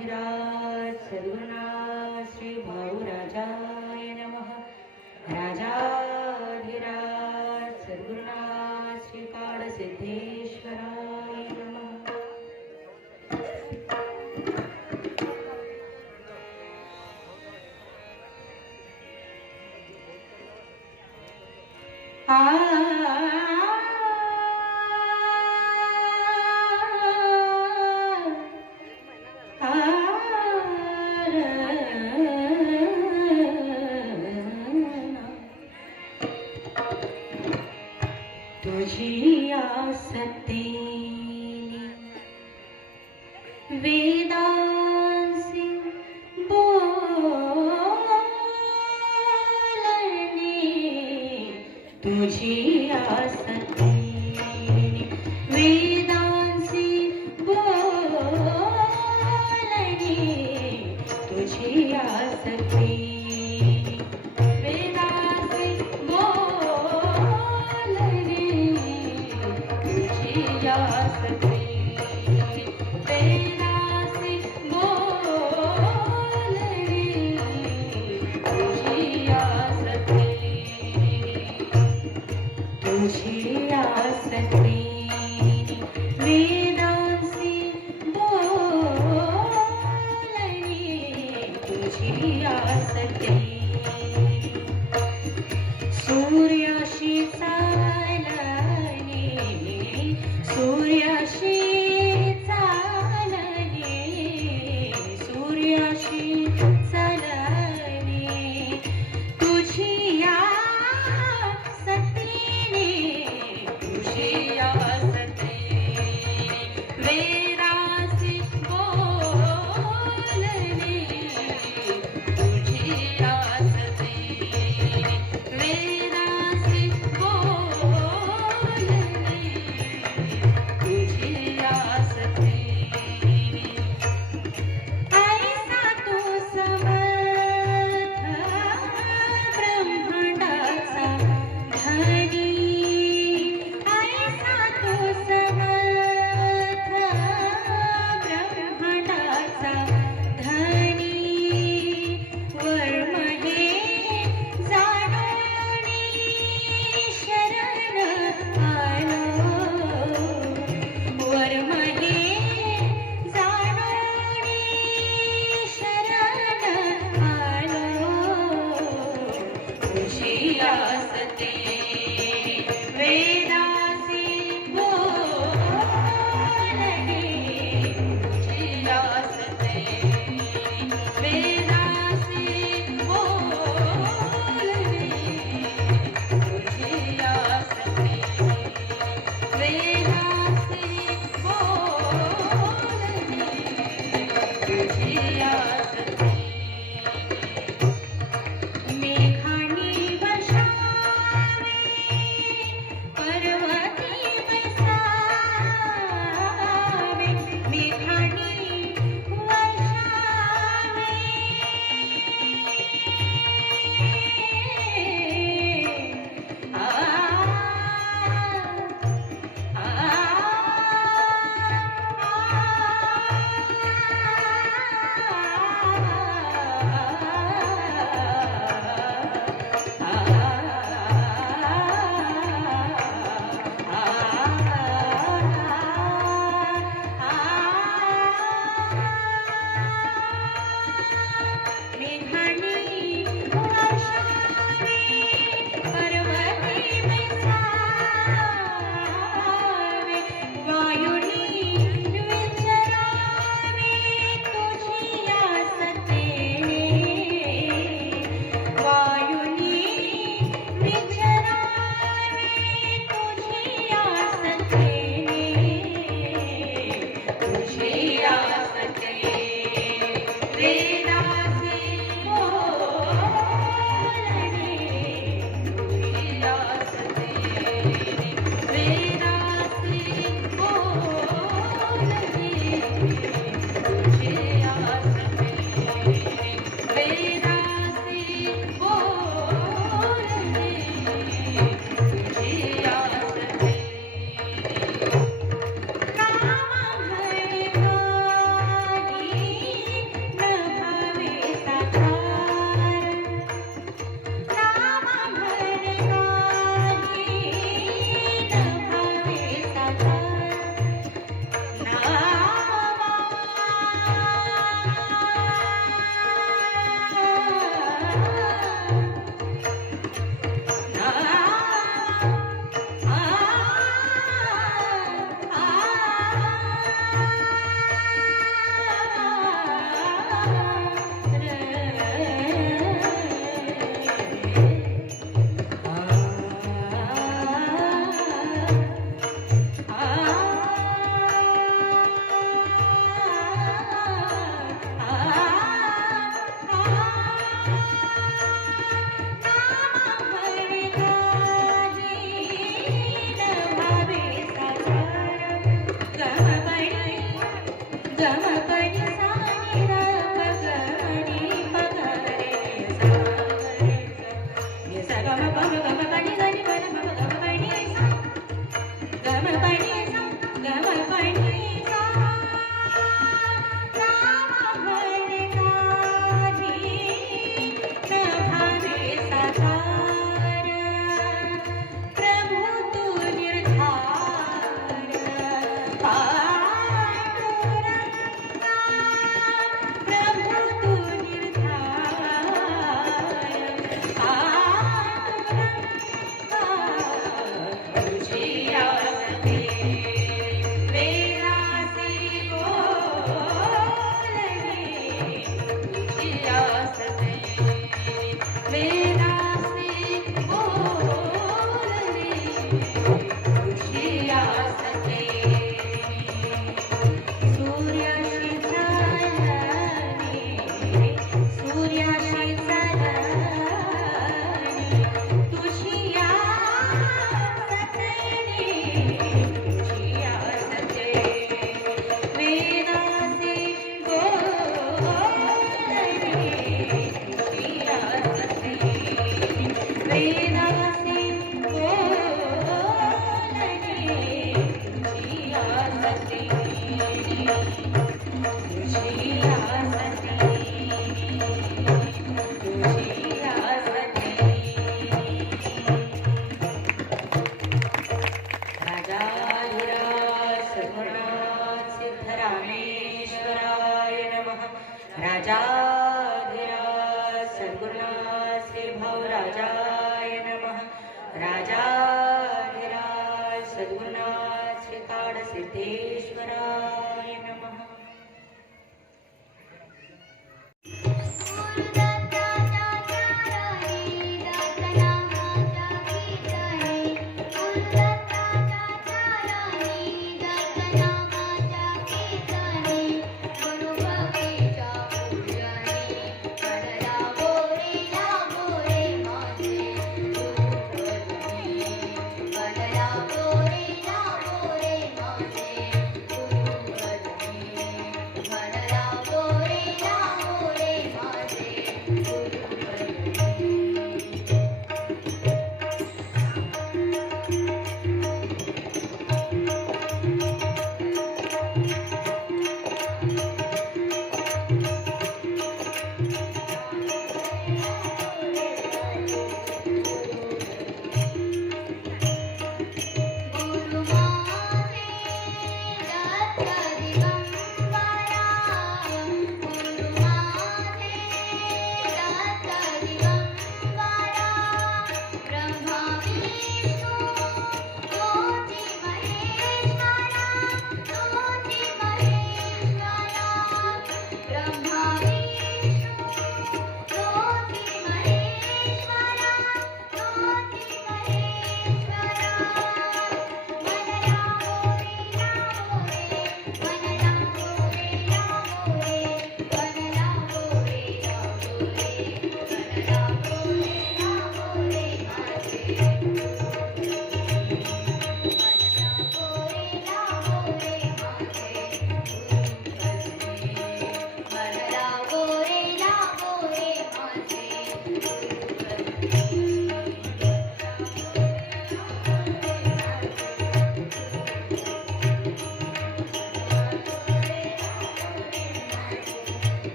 राधिराज सद्गुरुनाथ श्री भाऊराजाय नमः. राजाधिराज सद्गुरुनाथ श्री काळसिद्धेश्वराय नमः. तुझी आसक्तीने वेदांसी बोलणे, तुझी आसक्तीने वेदांसी बोलणे, तुझी आसक्ती तुझी आसक्ती वेदांसी बोलणे, तुझी आसक्ती सूर्याशी चालणे, सूर्याशी चालणे, सूर्याशी चालणे, तुझी आसक्तीने, तुझी राजाधिराज सद्गुरुनाथ श्री भाऊराजाय नमः. राजाधिराज सद्गुरुनाथ श्री काडसिद्धेश्वराय नमः.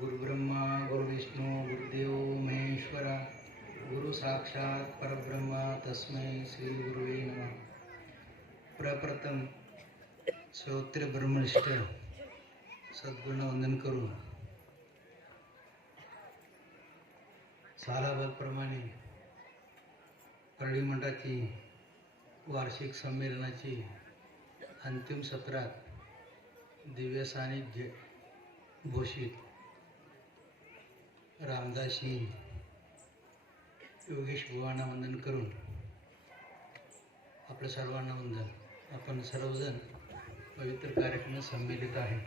गुरुब्रह्मा गुरुविष्णू गुरुदेव महेश्वरा गुरु साक्षात परब्रह्मा तस्मै श्री गुरुवे नमः. प्रप्रथम श्रोत्र ब्रह्मनिष्ठ सद्गुरूंना वंदन करून सालाबादप्रमाणे परळी मंडळाची वार्षिक संमेलनाची अंतिम सत्रात दिव्य सानिध्य घोषित रामदासी योगेश बुवांना वंदन करून आपल्या सर्वांना वंदन. आपण सर्वजण पवित्र कार्यक्रम संमेलित आहे.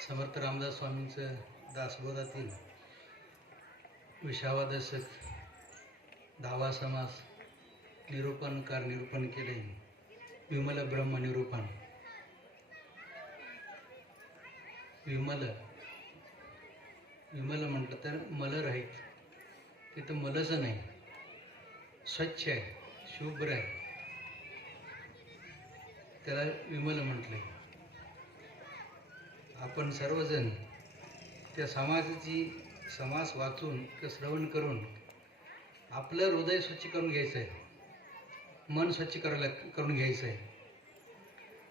समर्थ रामदास स्वामींचं दासबोधातील 20वा दशक 10वा समास निरूपणकार निरूपण केले. विमल ब्रह्म निरूपण. विमल म्हटलं तर मल राहीत. तिथं मलच नाही, स्वच्छ आहे, शुभ्र आहे, त्याला विमल म्हटले. आपण सर्वजण त्या समास वाचून किंवा श्रवण करून आपलं हृदय स्वच्छ करून घ्यायचं आहे, मन स्वच्छ करून घ्यायचं आहे.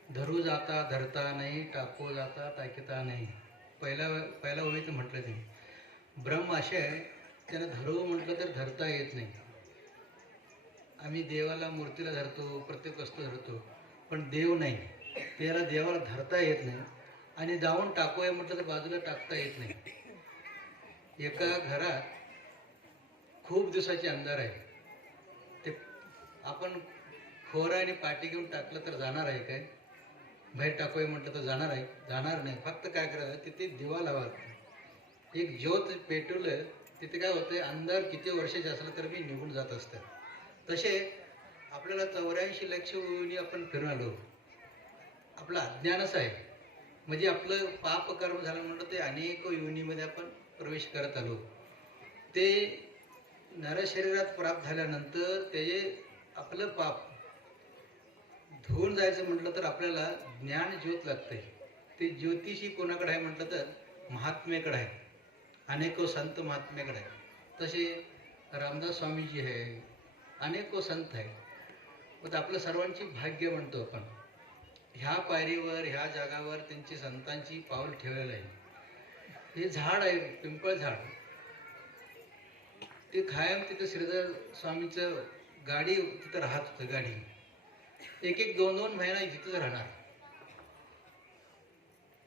धरू जाता धरता नाही, टाको जाता टाकता नाही. पहिला ओळीत म्हटलं ते ब्रह्म असे आहे, त्याला धरू म्हटलं तर धरता येत नाही. आम्ही देवाला, मूर्तीला धरतो, प्रत्येक वस्तू धरतो, पण देव नाही. त्याला देवाला धरता येत नाही. आणि जाऊन टाकूया म्हटलं तर बाजूला टाकता येत नाही. एका घरात खूप दिवसाची अंधार आहे, ते आपण खोरा आणि पाटी घेऊन टाकलं तर जाणार आहे काय? बाहेर टाकूया म्हटलं तर जाणार नाही. फक्त काय करायचं, तिथे दिवा लावायचा. एक ज्योत पेटवलं, तिथे काय होतं, अंधार किती वर्षाचे असलं तर मी निघून जात असतं. तसे आपल्याला 84 लक्ष योनी आपण फिरून आलो. आपलं अज्ञानच आहे, म्हणजे आपलं पाप कर्म झालं म्हणलं ते अनेक योनीमध्ये आपण प्रवेश करत आलो. ते नरशरीरात प्राप्त झाल्यानंतर ते आपलं पाप धुवून जायचं म्हटलं तर आपल्याला ज्ञान ज्योत लागते. ते ज्योतिषी कोणाकडे आहे म्हटलं तर महात्म्याकडे आहे, अनेको संत महात्म्याकडे आहे. तसे रामदास स्वामीजी आहे, अनेको संत आहे. मग आपलं सर्वांची भाग्य म्हणतो आपण. ह्या पायरीवर, ह्या जागावर त्यांची संतांची पाऊल ठेवलेलं आहे. हे झाड आहे, पिंपळ झाड. ते कायम तिथं श्रीधर स्वामीचं गाडी तिथं राहत होतं. गाडी 1-2 महिना तिथंच राहणार.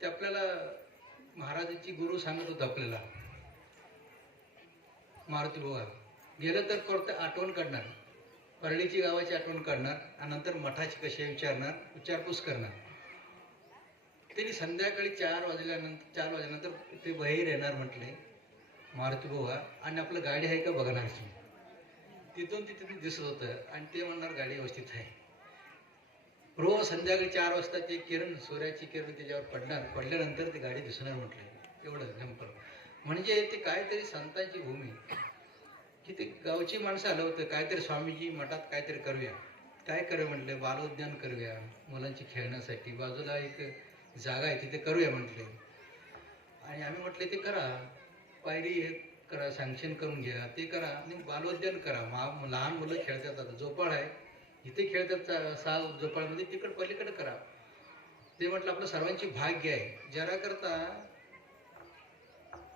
ते आपल्याला महाराजांची गुरु सांगत होतं आपल्याला, मारुती बुवा गेलं तर फक्त आठवण काढणार, परळीची गावाची आठवण काढणार, आणि नंतर मठाची कशी विचारणार, विचारपूस करणार. त्यांनी संध्याकाळी 4 वाजल्यानंतर ते बाहेर येणार म्हटले मारुती बुवा, आणि आपलं गाडी आहे का बघणार. तिथून तिथे दिसत होतं, आणि ते म्हणणार गाडी व्यवस्थित आहे. रोज संध्याकाळी 4 वाजता ते किरण, सूर्याची किरण त्याच्यावर पडल्यानंतर ती गाडी दिसणार म्हटले. एवढं झंपर. म्हणजे ते काहीतरी संतांची भूमी, की ते गावची माणसं आलं होतं. काहीतरी स्वामीजी मठात काहीतरी करूया. काय करूया म्हटले, बालोद्यान करूया, मुलांची खेळण्यासाठी बाजूला एक जागा आहे तिथे करूया म्हटले. आणि आम्ही म्हटले ते करा, पायरी हे करा, सँक्शन करून घ्या, ते करा, आणि बालोद्यान करा. लहान मुलं खेळतात. आता झोपाळ आहे, इथे खेळतात 6 झोपाळमध्ये, तिकडे पलीकडे करा. ते म्हटलं आपलं सर्वांची भाग्य आहे. जरा करता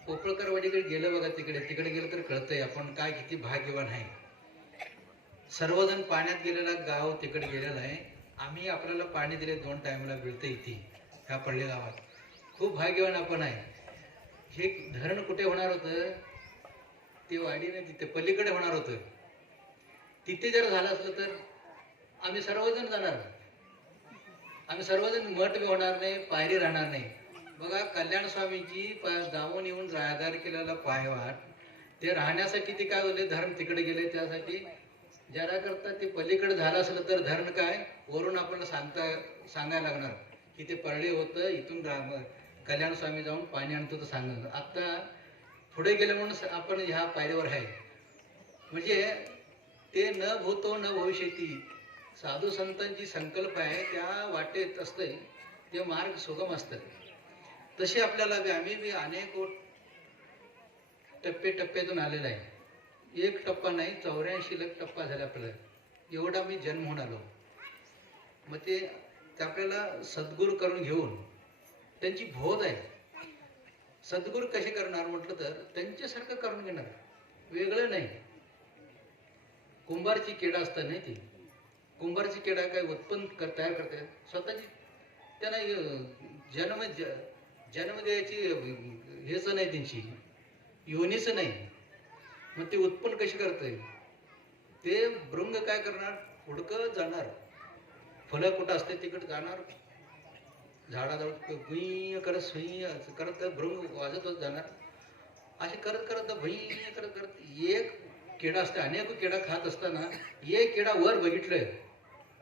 पोपळकरवाडीकडे गेलं बघा, तिकडे गेलं तर कळतंय आपण काय किती भाग्यवान आहे. सर्वजण पाण्यात गेलेला गाव तिकडे गेलेलं आहे. आम्ही आपल्याला पाणी दिले 2 टायमाला मिळतं इथे ह्या पडले गावात. खूप भाग्यवान आपण आहे. हे धरण कुठे होणार होतं, ते वाडीने तिथे पलीकडे होणार होतं. तिथे जर झालं असलं तर आम्ही सर्वजण जाणार. आम्ही सर्वजण मठ बी होणार नाही, पायरी राहणार नाही. बघा कल्याण स्वामीजी जाऊन येऊन राहदार केलेला पायवाट, ते राहण्यासाठी ते काय होते, धरण तिकडे गेले. त्यासाठी जरा करता ते पलीकडे झालं असलं तर धरण काय वरून आपल्याला सांगायला लागणार की ते परळे होतं, इथून कल्याण स्वामी जाऊन पाणी आणतो तर सांगणार. आता पुढे गेलं म्हणून आपण ह्या पायरीवर आहे. म्हणजे ते न भूतो न भविष्यती, साधू संतांची संकल्प आहे त्या वाटेत असते, ते मार्ग सुगम असतात. तसे आपल्याला आम्ही बी अनेक टप्प्यातून आलेला आहे. एक टप्पा नाही, 84 लाख टप्पा झाला आपल्याला. एवढा मी जन्म होऊन आलो. मग ते आपल्याला सद्गुरू करून घेऊन त्यांची बोध आहे. सद्गुरू कसे करणार म्हटलं तर त्यांच्यासारखं करून घेणार, वेगळं नाही. कुंभारची किडा असतात नाही ती, कुंभारची किडा काय उत्पन्न तयार करते स्वतःची, त्यांना जन्म द्यायची हेच नाही, त्यांची योनीच नाही. मग ते उत्पन्न कशी करते, ते भृंग काय करणार, हुडकत जाणार, फळं कुठं असते तिकडे जाणार, झाडाजवळ भुई करत सुई करत भृंग वाजतच जाणार. असे करत करत भुई करत करत एक किडा असते, अनेक किडा खात असताना एक किडा वर बघितलंय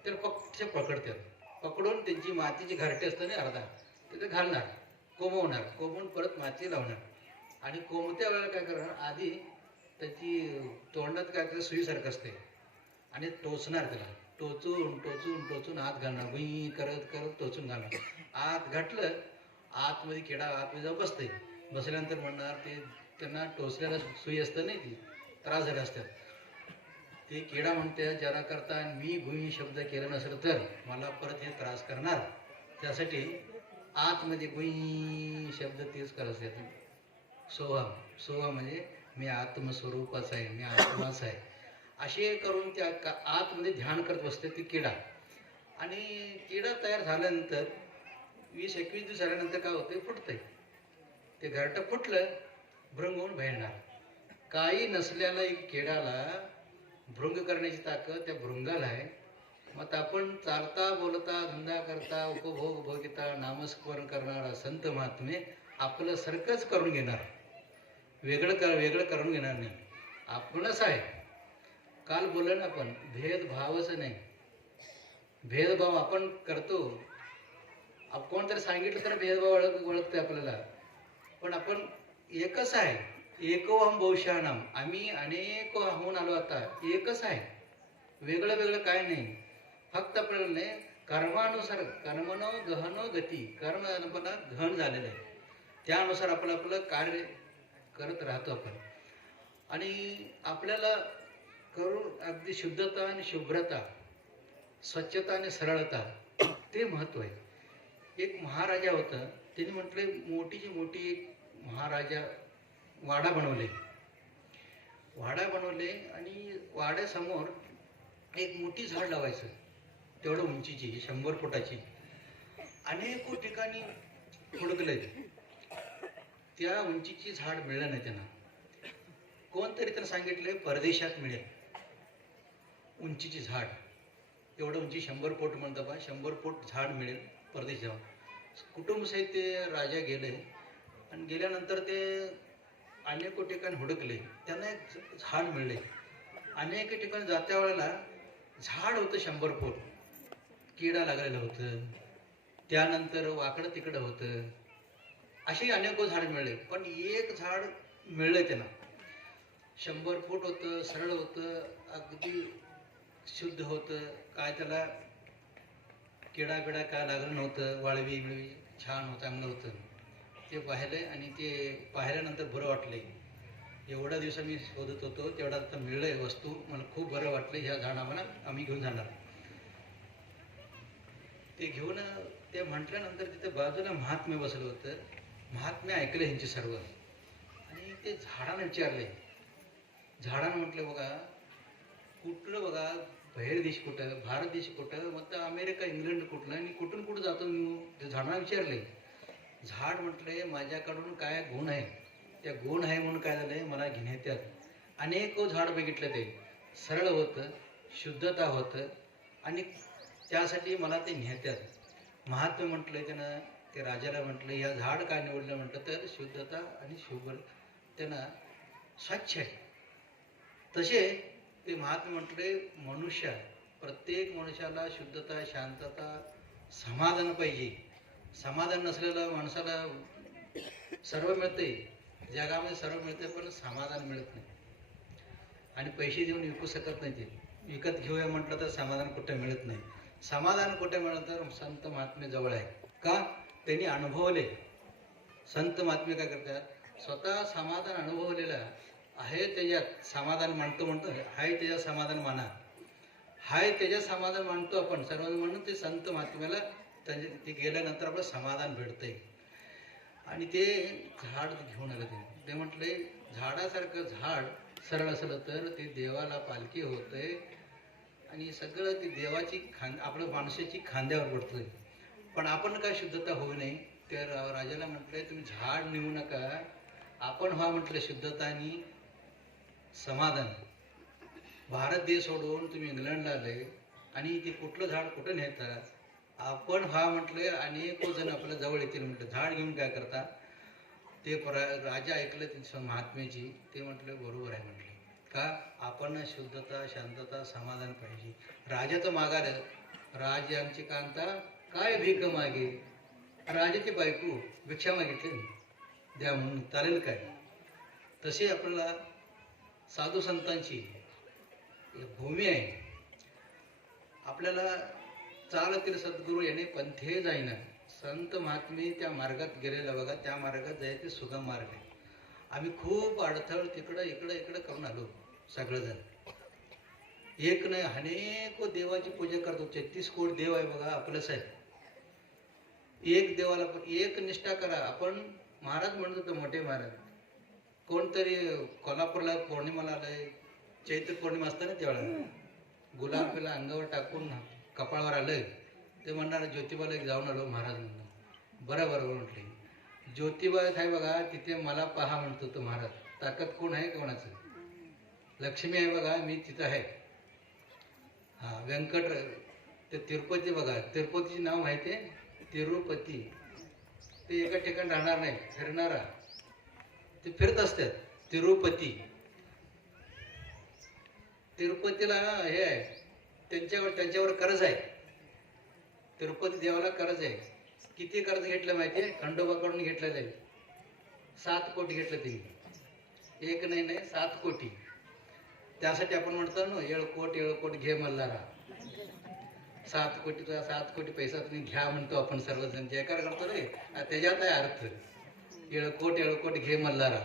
तर पक्ष पकडतात, पकडून त्यांची मातीची घारटे असते ना अर्धा तिथे घालणार, कोंबवणार, कोंबवून परत माती लावणार. आणि कोंबत्या वेळेला काय करणार, आधी त्याची तोंडात काय त्याचं सुईसारखं असते आणि टोचणार, त्याला टोचून टोचून टोचून आत घालणार, भुई करत करत टोचून घालणार. आत घातलं, आतमध्ये किडा आतमध्ये जाऊन बसते, बसल्यानंतर म्हणणार ते त्यांना टोचल्याला सुई असतं नाही, ती त्रास झाले असतात. ते किडा म्हणते जरा करता मी भुई शब्द केला नसेल तर मला परत हे त्रास करणार, त्यासाठी आतमध्ये भुई शब्द तेच करायचं. सोहम, सोहम म्हणजे मी आत्मस्वरूपाच आहे, मी आत्माच आहे, असे करून त्या आतमध्ये ध्यान करत बसते ती किडा. आणि किडा तयार झाल्यानंतर 20-21 दिवस झाल्यानंतर काय होते, फुटतंय. ते घरटं फुटलं, भृंग होऊन बाहेरणार. काही नसल्याला एक किडाला भृंग करण्याची ताकद त्या भृंगाला आहे. मग आपण चालता बोलता धंदा करता उपभोग भोगिता नामस्मरण करणारा संत महात्मे आपलं सारखंच करून घेणार, वेगळं करून घेणार नाही. आपणच आहे. काल बोललो ना आपण, भेदभावच नाही. भेदभाव आपण करतो, कोणतरी सांगितलं तर भेदभाव ओळखते आपल्याला, पण आपण एकच आहे. एकोहम बहुशानम, आम्ही अनेक होऊन आलो, आता एकच आहे, वेगळं वेगळं काय नाही. फक्त आपल्याला कर्मानुसार, कर्मनो गहनो गती, कर्म गहन झालेलं आहे, त्यानुसार आपण आपलं कार्य करत राहतो आपण. आणि आपल्याला करून अगदी शुद्धता आणि शुभ्रता, स्वच्छता आणि सरळता ते महत्व आहे. एक महाराजा होता, त्यांनी म्हटले मोठीची मोठी एक महाराजा वाडा बनवले आणि वाड्यासमोर एक मोठी झाड लावायचं, तेवढं उंचीची 100 फुटाची. अनेक ठिकाणी हुडकले, त्या उंचीची झाड मिळलं नाही त्यांना. कोणतरी त्यांना सांगितले परदेशात मिळेल उंचीची झाड, एवढं उंची 100 फूट म्हणतं बा, 100 फूट झाड मिळेल परदेश जाऊन. कुटुंब सहित ते राजा गेले आणि गेल्यानंतर ते अनेक ठिकाणी हुडकले, त्यांना एक झाड मिळले. अनेक ठिकाणी जात्या वेळेला झाड होतं 100 फूट, किडा लागलेलं होतं, त्यानंतर वाकडं तिकडं होतं, अशी अनेक झाड मिळले. पण एक झाड मिळलं त्यांना, 100 फूट होतं, सरळ होतं, अगदी शुद्ध होतं, काय त्याला किडा बिडा काय लागलं नव्हतं, वाळवी बिळवी छान होतं, चांगलं होतं. ते पाहिले आणि ते पाहिल्यानंतर बरं वाटले. एवढ्या दिवसा मी शोधत होतो, तेवढा आता मिळलंय वस्तू, मला खूप बरं वाटलं. ह्या झाड आम्हाला आम्ही घेऊन जाणार. ते घेऊन ते म्हटल्यानंतर तिथे बाजूला महात्मे बसलं होतं. महात्मे ऐकले ह्यांचे सर्व आणि ते झाडानं विचारले. झाडानं म्हटलं बघा कुठलं, बघा बाहेर देश कुठं, भारत देश कुठं, मग तर अमेरिका इंग्लंड कुठलं आणि कुठून कुठं जातो मी, ते झाडानं विचारले. झाड म्हटले माझ्याकडून काय गुण आहे, त्या गुण आहे म्हणून काय झालंय मला घेण्यात येतात. अनेक झाड बघितलं, ते सरळ होतं, शुद्धता होतं आणि त्यासाठी मला ते नेत्यात. महात्मे म्हटलं त्यानं, ते राजाला म्हटलं या झाड काय निवडलं, म्हटलं तर शुद्धता आणि शुभ, त्यांना स्वच्छ आहे. तसे ते महात्मे म्हटले मनुष्य, प्रत्येक मनुष्याला शुद्धता, शांतता, समाधान पाहिजे. समाधान नसलेलं माणसाला सर्व मिळते, जगामध्ये सर्व मिळते, पण समाधान मिळत नाही. आणि पैसे देऊन विकू शकत नाही. ते विकत घेऊया म्हटलं तर समाधान कुठे मिळत नाही. समाधान कुठे मिळत तर संत महात्मे जवळ आहे. का? त्यांनी अनुभवले. संत महात्मे काय करतात, स्वतः समाधान अनुभवलेलं आहे, त्याच्यात समाधान म्हणतो आहे, त्याच्यात समाधान माना, हाय त्याच्यात समाधान मानतो आपण सर्व, म्हणून ते संत महात्म्याला ते गेल्यानंतर आपलं समाधान भेटतंय. आणि ते झाड घेऊन आलं ते म्हटले झाडासारखं झाड सरळ असलं तर ते देवाला पालखी होते आणि सगळं ते देवाची आपल्या माणसाची खांद्यावर पडतोय. पण आपण काय शुद्धता होऊ नये त्या राजाला म्हटलंय तुम्ही झाड नेऊ नका, आपण व्हा म्हटलं शुद्धता आणि समाधान. भारत देश सोडून तुम्ही इंग्लंडला आले आणि ते कुठलं झाड कुठं नेता, आपण व्हा म्हटलं. अनेक जण आपल्या जवळ येतील म्हटलं, झाड घेऊन काय करता. ते राजा ऐकलं त्यांच्या महात्म्याची, ते म्हटलं बरोबर आहे म्हटलं. का आपण शुद्धता शांतता समाधान पाहिजे. राजाचं मागायला राज आमची कांता काय भीक मागे, राजाची बायको भिक्षा मागितली द्या म्हणून चालेल काय. तसे आपल्याला साधू संतांची भूमी आहे. आपल्याला चालतील सद्गुरू याने पंथे जाईना. संत महात्मे त्या मार्गात गेलेला बघा, त्या मार्गात जायचे सुगम मार्ग आहे. आम्ही खूप अडथळ तिकडं इकडं करून आलो सगळंजण. एक नाही अनेक देवाची पूजा करतो. 33 कोटी देव आहे बघा आपलंच आहे. एक देवाला एक निष्ठा करा. आपण महाराज म्हणत होतो मोठे महाराज, कोणतरी कोल्हापूरला पौर्णिमाला आलंय, चैत्र पौर्णिमा असतं ना त्यावेळेला, गुलाब पेला अंगावर टाकून कपाळावर आलंय, ते म्हणणार ज्योतिबाला एक जाऊन आलो महाराज म्हणून. बरोबर म्हटले. ज्योतिबा आहे बघा तिथे मला पहा म्हणतो तो महाराज. ताकद कोण आहे कोणाचं, लक्ष्मी आहे बघा मी तिथं आहे. हा व्यंकट ते तिरुपती बघा, तिरुपतीचे नाव माहिती आहे तिरुपती. ते एका ठिकाणी राहणार नाही, फिरणारा ते फिरत असतात. तिरुपती तिरुपतीला हे आहे, त्यांच्यावर कर्ज आहे. तिरुपती देवाला कर्ज आहे. किती कर्ज घेतलं माहिती आहे, खंडोबाकडून घेतलेलं आहे. 7 कोटी घेतलं तिने, एक नाही 7 कोटी. त्यासाठी आपण म्हणतो ना येळकोट घे मल्हारा. 7 कोटी तुझा 7 कोटी पैसा तुम्ही घ्या म्हणतो आपण सर्वजण जयकार करतो रे. त्याच्यात आहे अर्थ, येळकोट घे मल्हारा.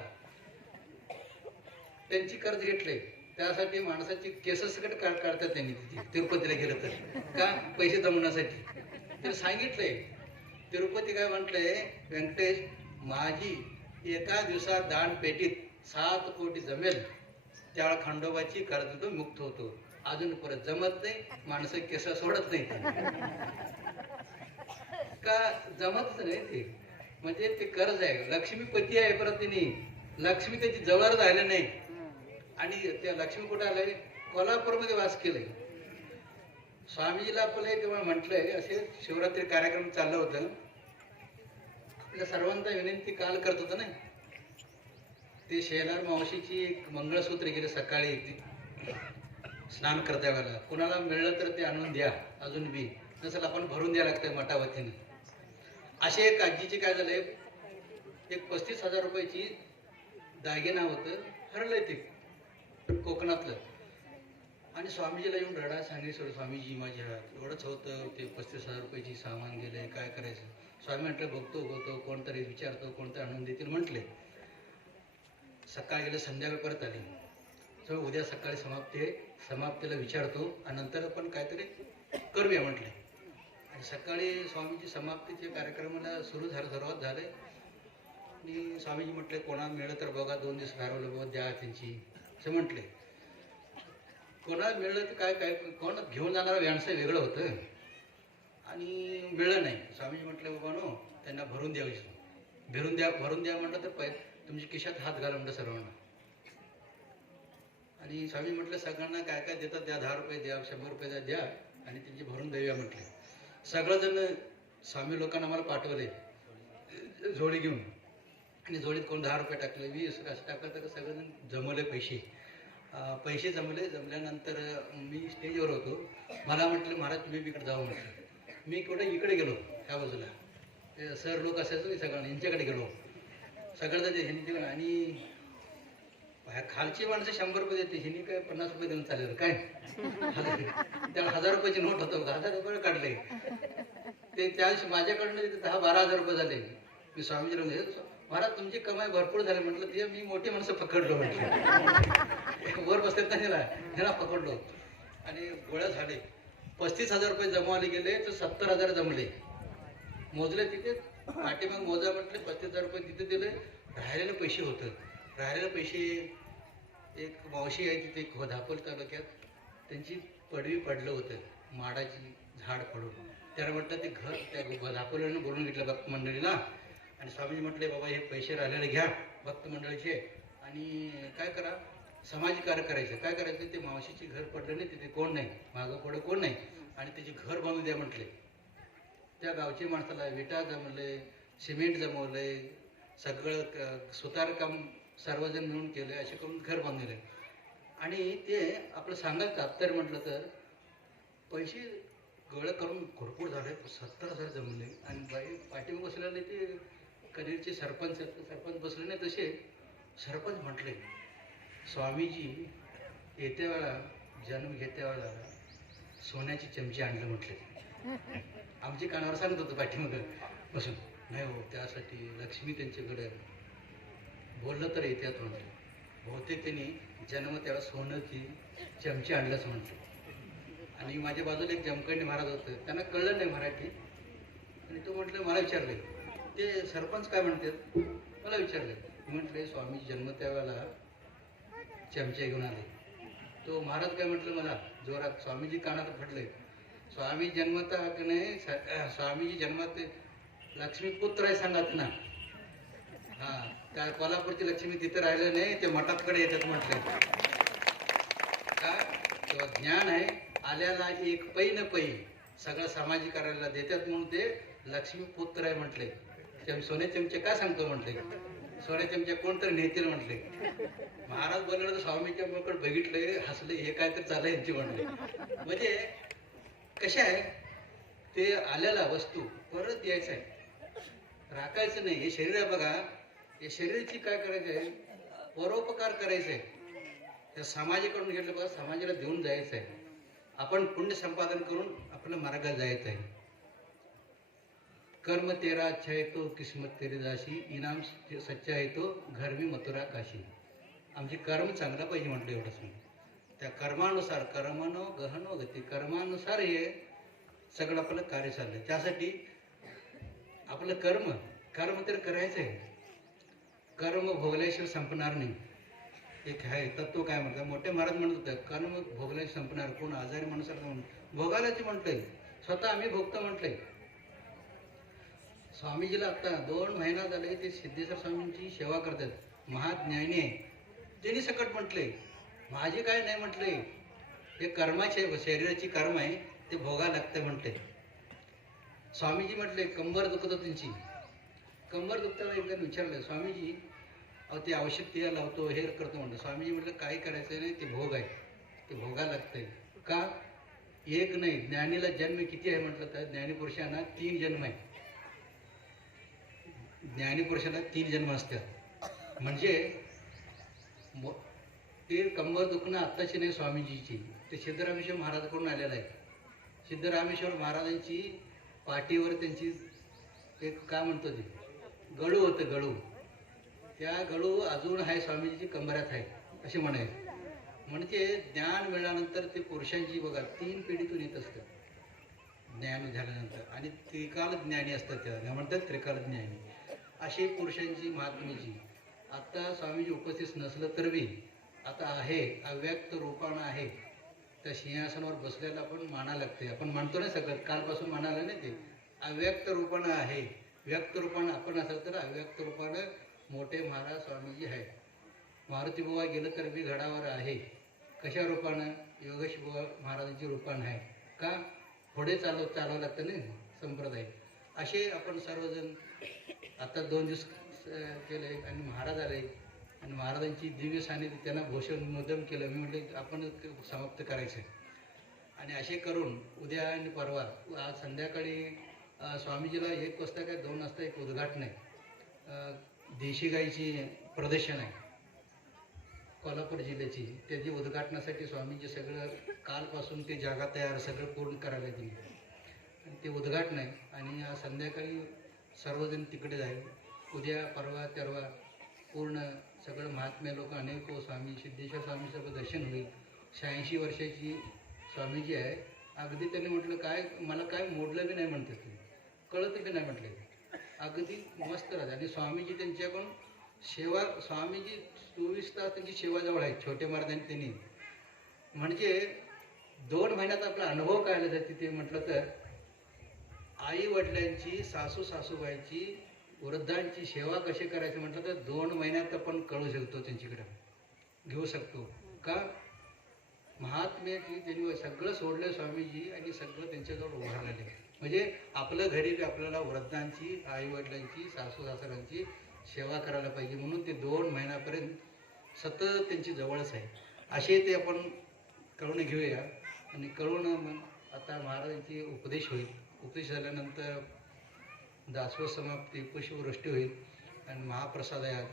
त्यांची कर्ज घेतले, त्यासाठी माणसाची केस सकट काढतात त्यांनी तिथे तिरुपतीला गेलं तर. का पैसे जमवण्यासाठी. तर सांगितलंय तिरुपती काय म्हटलंय, व्यंकटेश माझी एका दिवसात दान पेटीत 7 कोटी जमेल, त्यावेळा खंडोबाची कर्जातून मुक्त होतो. अजून परत जमत नाही, माणसं केस सोडत नाही का जमतच नाही ते. म्हणजे ते कर्ज आहे. लक्ष्मीपती आहे परत तिने, लक्ष्मी त्याची जवळ राहिलं नाही. आणि त्या लक्ष्मी कुठे आलंय, कोल्हापूरमध्ये वास केलंय. स्वामीजीला आपलं तेव्हा म्हटलंय, असे शिवरात्री कार्यक्रम चाललं होतं. आपल्या सर्वांचा विनंती काल करत होतं ना, ते शेलार मावशीची एक मंगळसूत्र गेले सकाळी स्नान करता वेळेला. कुणाला मिळलं तर ते आणून द्या, अजून बी नसेल आपण भरून द्या लागतंय मठावतीने. असे एक आजीची काय झालंय, एक 35,000 रुपयाची दागिना होतं, हरलंय ते कोकणातलं. आणि स्वामीजीला येऊन रडा सांगितलं, स्वामीजी माझ्या एवढंच होतं, ते 35,000 रुपयाची सामान गेलंय, काय करायचं. स्वामी म्हटलं बघतो कोणतरी विचारतो, कोणतरी आणून देतील म्हटले. सकाळी गेलं, संध्याकाळ परत आली. तर उद्या सकाळी समाप्तीला विचारतो आणि नंतर आपण काहीतरी करूया म्हटले. आणि सकाळी स्वामीची समाप्तीचे कार्यक्रमाला सुरुवात झाले. आणि स्वामीजी म्हटले कोणा मिळलं तर बघा, 2 दिवस घालवलं बघा द्या त्यांची असं म्हटले. कोणाला मिळलं तर काय कोण घेऊन जाणारा व्यवसाय वेगळं होतं. आणि मिळलं नाही. स्वामीजी म्हटले बाबा नो त्यांना भरून द्या म्हटलं तर तुमच्या खिशात हात घाला म्हटलं सर्वांना. आणि स्वामी म्हटलं सगळ्यांना काय देतात द्या, 10 रुपये द्या, 100 रुपये द्या आणि त्यांची भरून देऊया म्हटले. सगळंजण स्वामी लोकांना मला पाठवले जोडी घेऊन. आणि जोडीत कोण 10 रुपये टाकले, 20 असं टाकलं तर सगळेजण जमवले पैसे जमल्यानंतर मी स्टेजवर होतो. मला म्हटलं महाराज तुम्ही इकडे जाऊ म्हटलं. मी इकडे गेलो ह्या बाजूला, सर लोक असायचो सगळ्यांना यांच्याकडे गेलो. सगळं हिंदी. आणि खालची माणसं 100 रुपये देते, हिनी काय 50 रुपये देऊन चालेल काय. त्या 1000 रुपयाची नोट होतं, 1000 रुपये काढले ते. त्यावेळेस माझ्याकडनं 10-12 हजार रुपये झाले. मी स्वामीजीला म्हणजे महाराज तुमची कमाई भरपूर झाली म्हटलं. ते मी मोठी माणसं पकडलो म्हटलं, वर बसतात ना ह्याला पकडलो. आणि गोळ्या झाले. 35,000 रुपये जमवायला गेले तर 70,000 जमले. मोजले तिथे पाठीमाग मोजा म्हटले 35,000 रुपये तिथे दिले. राहिलेले पैसे होतं. राहिलेले पैसे एक मावशी आहे तिथे दापोली तालुक्यात, त्यांची पडवी पडलं होतं माडाची झाड पडून. त्याला म्हटलं ते घर त्या दापोलीनं बोलून घेतलं भक्त मंडळीला. आणि स्वामीजी म्हटले बाबा हे पैसे राहिलेले घ्या भक्त मंडळीचे आणि काय करा समाज कार्य करायचं. काय करायचं ते मावशीचे घर पडलं नाही, तिथे कोण नाही, मागं पुढं कोण नाही आणि त्याचे घर बांधून द्या म्हटले. त्या गावच्या माणसाला विटा जमवले, सिमेंट जमवले, सगळं सुतारकाम सर्वजण मिळून केले, असे करून घर बांधले. आणि ते आपलं सांगायचं अत्तर म्हटलं तर पैसे गोळा करून भरपूर झाले, 70,000 जमले. आणि बाई पाठीमागे बसलेले ते कधीचे सरपंच बसले नाही तसे सरपंच म्हटले स्वामीजी येत्या वेळा जन्म घेत्या वेळा सोन्याची चमची आणलं म्हटले. आमच्या कानावर सांगत होतं पाठीमागं बसून, नाही हो त्यासाठी लक्ष्मी त्यांच्याकडे बोललं तर येत्यात म्हटलं. बहुतेक त्यांनी जन्म त्यावेळा सोन्याची चमची आणलंच म्हटलं. आणि माझ्या बाजूला एक जमखंडी महाराज होतं, त्यांना कळलं नाही मराठी आणि तो म्हटलं मला विचारले ते सरपंच काय म्हणतात, मला विचारले. म्हटले स्वामी जन्म त्यावेळेला चमचे घेऊन आले. तो महाराज काय म्हटलं मला जोरात, स्वामीजी कानात फटले, स्वामी जन्मता की नाही स्वामीजी जन्मात लक्ष्मी पुत्र आहे सांगत ना. हा त्या कोल्हापूरची लक्ष्मी तिथे राहिलं नाही, ते मठातकडे येतात म्हटलं. का तेव्हा ज्ञान आहे आल्याला एक पै न पै सगळं सामाजिक करायला देतात म्हणून ते लक्ष्मी पुत्र आहे म्हटले. सोने चमचे काय सांगतो म्हटले, सोने चमचे कोणतरी नेतील म्हटले. महाराज बोलले तर स्वामीच्या मुखाकडे बघितले, हसले, हे काय तर चाललं यांची म्हटले. म्हणजे कशा आहे ते आल्याला वस्तू परत यायचं आहे, राखायचं नाही. हे शरीर आहे बघा, या शरीराची काय करायचं आहे, परोपकार करायचं आहे. त्या समाजाकडून घेतलं बघा, समाजाला देऊन जायचं आहे. आपण पुण्य संपादन करून आपल्या मार्गाला जायचं आहे. कर्म तेरा अच्छा है तो किस्मत तेरी दाशी, इनाम सच्चा है तो घर में मथुरा काशी. आमचे कर्म चांगला पाहिजे म्हटलं एवढंच नाही. त्या कर्मानुसार कर्मनो गहनो गती, कर्मानुसार हे सगळं आपलं कार्य चाललंय. त्यासाठी आपलं कर्म तर करायचं आहे. कर्म भोगल्याशिवाय संपणार नाही. एक आहे तत्व काय म्हणतात, मोठे महाराज म्हणत होते कर्म भोगल्याशिवाय संपणार. कोण आजारी माणसाला भोगायलाच म्हटलंय, स्वतः आम्ही भोगतो म्हटलंय. स्वामीजीला आता 2 महिना झाले ते सिद्धेश्वर स्वामींची सेवा करतात, महाज्ञानी आहे. त्यांनी सकट म्हटले माझे काय नाही म्हटले, हे कर्माचे शरीराची कर्म आहे ते भोगा लागते म्हटले. स्वामीजी म्हटले कंबर दुखत त्यांची, कंबर दुखताना एकदा विचारलं स्वामीजी अहो ते औषध ते लावतो हे करतो म्हणतो. स्वामीजी म्हटलं काही करायचं नाही, ते भोग आहे, ते भोगा लागतंय. का एक नाही, ज्ञानीला जन्म किती आहे म्हटलं तर ज्ञानीपुरुषांना 3 जन्म आहे. ज्ञानीपुरुषांना 3 जन्म असतात. म्हणजे ते कंबर दुखणं आत्ताची नाही स्वामीजीची, ते सिद्धरामेश्वर महाराजाकडून आलेलं आहे. सिद्धरामेश्वर महाराजांची पाठीवर त्यांची एक काय म्हणतो ते गळू होतं, गळू. त्या गळू अजून आहे स्वामीजीची कंबरात आहे असे म्हणायचे. म्हणजे ज्ञान मिळाल्यानंतर ते पुरुषांची बघा 3 पिढीतून येत असतं ज्ञान झाल्यानंतर. आणि त्रिकाल ज्ञानी असतात, त्याला म्हणतात त्रिकाल ज्ञानी. अशी पुरुषांची महात्म्याची आता स्वामीजी उपस्थित नसलं तर बी आता आहे, अव्यक्त रूपानं आहे. त्या सिंहासनावर बसलेला आपण माना लागते. आपण मानतो ना सगळं, कालपासून मानायला नाही, ते अव्यक्त रूपानं आहे. व्यक्त रूपानं आपण असेल तर अव्यक्त रूपानं मोठे महाराज स्वामीजी आहे. मारुती बुवा गेलं तर बी घडावर आहे. कशा रूपानं, योगेश बुवा महाराजांची रूपानं आहे. का पुढे चालावं लागतं ना संप्रदाय. असे आपण सर्वजण आता 2 दिवस केले आणि महाराज आले आणि महाराजांची दिव्य सानिध्य त्यांना भूषण मुद्दम केलं. मी म्हटलं आपण समाप्त करायचं. आणि असे करून उद्या आणि परवा आज संध्याकाळी स्वामीजीला 1 वाजता काय 2 वाजता एक उद्घाटन आहे, देशी गाईची प्रदर्शन आहे कोल्हापूर जिल्ह्याची. त्याची उद्घाटनासाठी स्वामीजी सगळं कालपासून ते जागा तयार सगळं पूर्ण करायला दिली आणि ते उद्घाटन आहे. आणि आज संध्याकाळी सर्वजण तिकडे जाईल. उद्या परवा तेरवा पूर्ण सगळं महात्म्य लोक अनेक स्वामी सिद्धेश्वर स्वामीचं दर्शन होईल. 86 वर्षाची स्वामीजी आहे. अगदी त्यांनी म्हटलं काय मला काय मोडलं बी नाही म्हणते, तुम्ही कळत बी नाही म्हटले. अगदी मस्त राहते. आणि स्वामीजी त्यांच्याकडून सेवा, स्वामीजी 24 तास त्यांची सेवा जवळ आहे. छोटे महाराजांनी त्यांनी म्हणजे 2 महिन्यात आपला अनुभव काय आला तिथे म्हटलं तर आई वडिलांची, सासू सासूबाईची, वृद्धांची सेवा कशी करायची म्हटलं तर 2 महिन्यात आपण कळू शकतो, त्यांच्याकडे घेऊ शकतो. का महात्म्याची त्यांनी सगळं सोडलं स्वामीजी आणि सगळं त्यांच्याजवळ उभारलेलं. म्हणजे आपलं घरी आपल्याला वृद्धांची, आई वडिलांची, सासू सासऱ्यांची सेवा करायला पाहिजे म्हणून ते 2 महिन्यापर्यंत सतत त्यांची जवळच आहे. असे ते आपण कळून घेऊया. आणि कळून मग आता महाराजांची उपदेश होईल. उपदेश झाल्यानंतर दासोह समाप्ती, पुष्पवृष्टी होईल आणि महाप्रसाद आहे.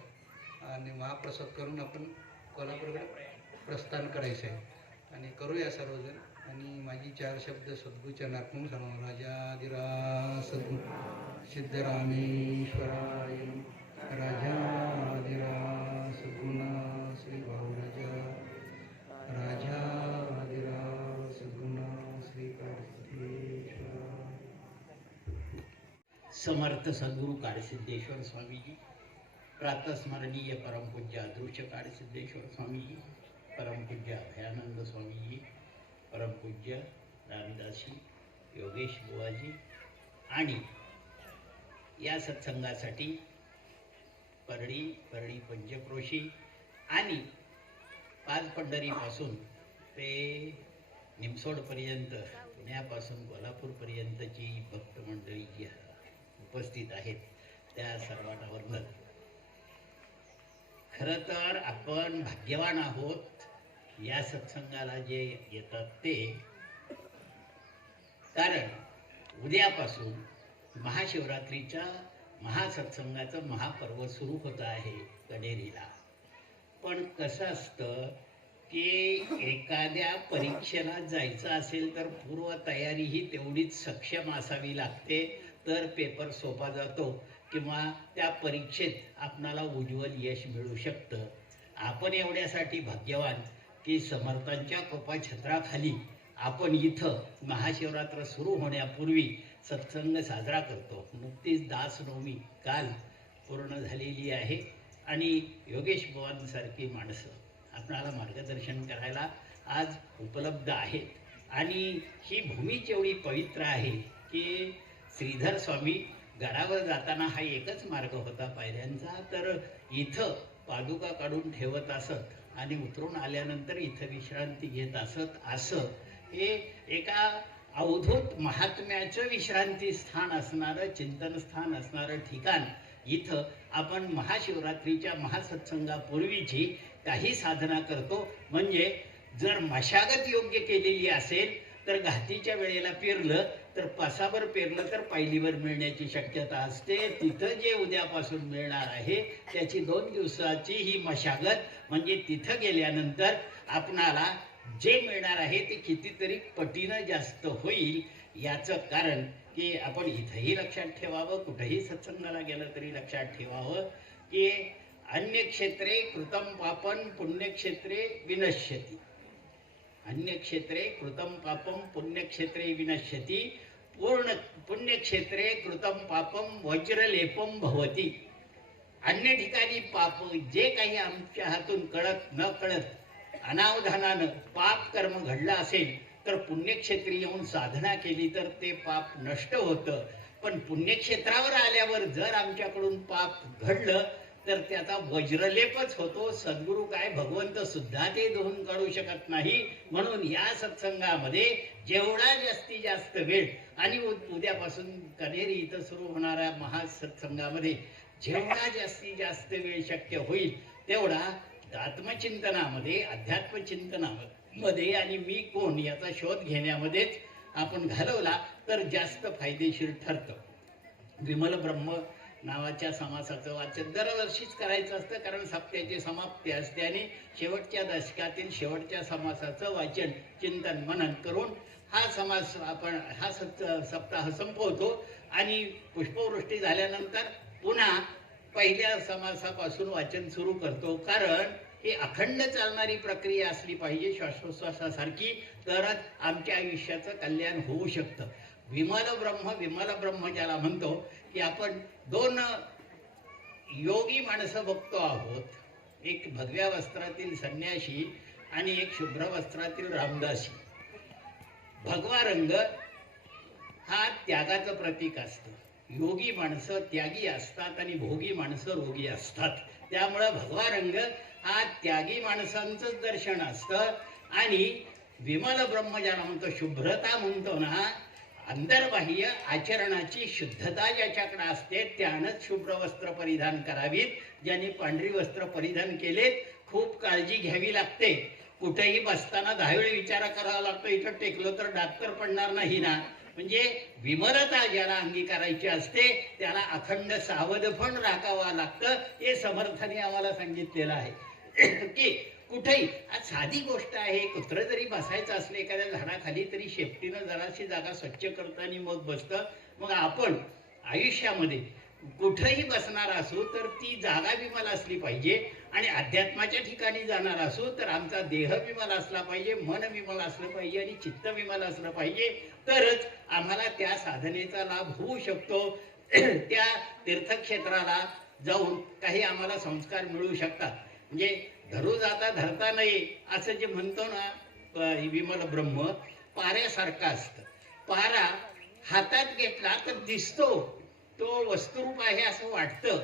आणि महाप्रसाद करून आपण कोल्हापूरकडे प्रस्थान करायचं आहे. आणि करूया सर्वजण. आणि माझी 4 शब्द सद्गुरूचरणार्पण सर्व राजाधिराज सद्गुरू सिद्धरामेश्वराय राजाधिराज सद्गुरुनाथ श्री भाऊराजा राजाधिराज सद्गुरुनाथ श्री कारसिद्धेश्वर. समर्थ सद्गुरू कारसिद्धेश्वर स्वामीजी, प्रातस्मरणीय परमपूज्य अदृश्य कारसिद्धेश्वर स्वामीजी, परमपूज्य अभयानंद स्वामीजी, परमपूज्य रामदासी योगेश बुवाजी आणि या सत्संगासाठी परळी पंचक्रोशी आणि 5 पंढरीपासून ते निमसोडपर्यंत, पुण्यापासून कोल्हापूरपर्यंतची भक्त मंडळी जी उपस्थित आहेत त्या सर्वांना वंदन. खरं तर आपण भाग्यवान आहोत या सत्संगाला जे येतात ते, कारण उद्यापासून महाशिवरात्रीच्या महासत्संगाचं महापर्व सुरू होत आहे कणेरीला. पण कसं असतं की एखाद्या परीक्षेला जायचं असेल तर पूर्वतयारी ही तेवढीच सक्षम असावी लागते, तर पेपर सोपा जातो किंवा त्या परीक्षेत आपणाला उज्ज्वल यश मिळू शकतं. आपण एवढ्यासाठी भाग्यवान की समर्थांच्या कृपाछत्राखाली आपण इथं महाशिवरात्र सुरू होण्यापूर्वी सत्संग साजरा करतो. नुकतीच दासनवमी काल पूर्ण झालेली आहे आणि योगेश बुवांसारखी माणसं आपणाला मार्गदर्शन करायला आज उपलब्ध आहेत. आणि ही भूमीच एवढी पवित्र आहे की श्रीधर स्वामी गडावर जाताना हा एकच मार्ग होता पायऱ्यांचा, तर इथं पादुका काढून ठेवत असत आणि उतरून आल्यानंतर इथं विश्रांती घेत असत. असं हे एका अवधूत महात्म्याचं विश्रांती स्थान असणारं, चिंतन स्थान असणारं ठिकाण इथं आपण महाशिवरात्रीच्या महासत्संगापूर्वीची काही साधना करतो. म्हणजे जर मशागत योग्य केलेली असेल तर घातीच्या वेळेला पेरलं तर पासावर पेरलं तर पायलीवर मिळण्याची शक्यता असते. तिथं जे उद्यापासून मिळणार आहे त्याची 2 दिवसाची ही मशागत, म्हणजे तिथं गेल्यानंतर आपणाला जे मिळणार आहे ते कितीतरी पटीनं जास्त होईल. याचं कारण की आपण इथंही लक्षात ठेवावं, कुठेही सत्संगाला गेलं तरी लक्षात ठेवावं की अन्य क्षेत्रे कृतं पापं पुण्यक्षेत्रे विनश्यति. अन्य क्षेत्रे कृतं पापं पुण्यक्षेत्रे विनश्यति. पूर्ण पुण्यक्षेत्रे कृतं पापं वज्रलेपं भवति. अन्य ठिकाणी पाप जे काही आमच्या हातून कळत न कळत अनावधानानं पाप कर्म घडलं असेल तर पुण्यक्षेत्री येऊन साधना केली तर ते पाप नष्ट होतं. पण पुण्यक्षेत्रावर आल्यावर जर आमच्याकडून पाप घडलं तर त्याचा वज्रलेपच होतो. सद्गुरू काय भगवंत सुद्धा ते धुवून काढू शकत नाही. म्हणून या सत्संगामध्ये जेवढा जास्तीत जास्त वेळ आणि उद्यापासून कणेरी इथं सुरू होणाऱ्या महासत्संगामध्ये जेवढा जास्तीत जास्त वेळ शक्य होईल तेवढा आत्मचिंतनामध्ये, अध्यात्मचिंतनामध्ये आणि मी कोण याचा शोध घेण्यामध्येच आपण घालवला तर जास्त फायदेशीर ठरतं. विमल ब्रह्म नावाच्या समासाचं वाचन दरवर्षीच करायचं असतं, कारण सप्त्याची समाप्ती असते आणि शेवटच्या दशकातील शेवटच्या समासाचं वाचन, चिंतन, मनन करून हा समास आपण हा सप्ताह संपवतो. आणि पुष्पवृष्टी झाल्यानंतर पुन्हा पहिल्या समासापासून वाचन सुरू करतो. कारण ही अखंड चालणारी प्रक्रिया असली पाहिजे श्वासोश्वासासारखी, तरच आमच्या आयुष्याचं कल्याण होऊ शकतं. विमल ब्रह्म ज्याला म्हणतो, की आपण दोन योगी माणसं बघतो आहोत, एक भगव्या वस्त्रातील संन्याशी आणि एक शुभ्र वस्त्रातील रामदासी. भगवा रंग हा त्यागाचं प्रतीक असतं. योगी माणसं त्यागी असतात आणि भोगी माणसं रोगी असतात. त्यामुळं भगवा रंग हा त्यागी माणसांचंच दर्शन असतं. आणि विमल ब्रह्म ज्याला म्हणतो, शुभ्रता म्हणतो ना, अंतर्बाह्य आचरणाची शुद्धता ज्याच्याकडे असते त्यानंच शुभ्र वस्त्र परिधान करावीत. ज्यांनी पांढरी वस्त्र परिधान केलेत खूप काळजी घ्यावी लागते. कुठेही बसताना 10 वेळी विचार करावा लागतो, इथं टेकलो तर डाग तर पडणार नाही ना. म्हणजे विमलता ज्याला अंगीकारायची असते त्याला अखंड सावधपण राखावं लागतं. हे समर्थाने आम्हाला सांगितलेलं आहे की कुठेही, आज साधी गोष्ट आहे, कुत्रं जरी बसायचं असलं एखाद्या झाडाखाली तरी शेपटीनं जराशी जागा स्वच्छ करतं आणि मग बसतं. मग आपण आयुष्यामध्ये कुठेही बसणार असू तर ती जागा विमल असली पाहिजे. आणि अध्यात्माच्या ठिकाणी जाणार असू तर आमचा देह विमल असला पाहिजे, मन विमल असलं पाहिजे आणि चित्त विमल असलं पाहिजे. तरच आम्हाला त्या साधनेचा लाभ होऊ शकतो. त्या तीर्थक्षेत्राला जाऊन काही आम्हाला संस्कार मिळू शकतात. म्हणजे धरू जाता धरता नाही असं जे म्हणतो ना विमल ब्रह्म, पाऱ्यासारखं असतं. पारा हातात घेतला तर दिसतो तो वस्तुरूप आहे असं वाटतं,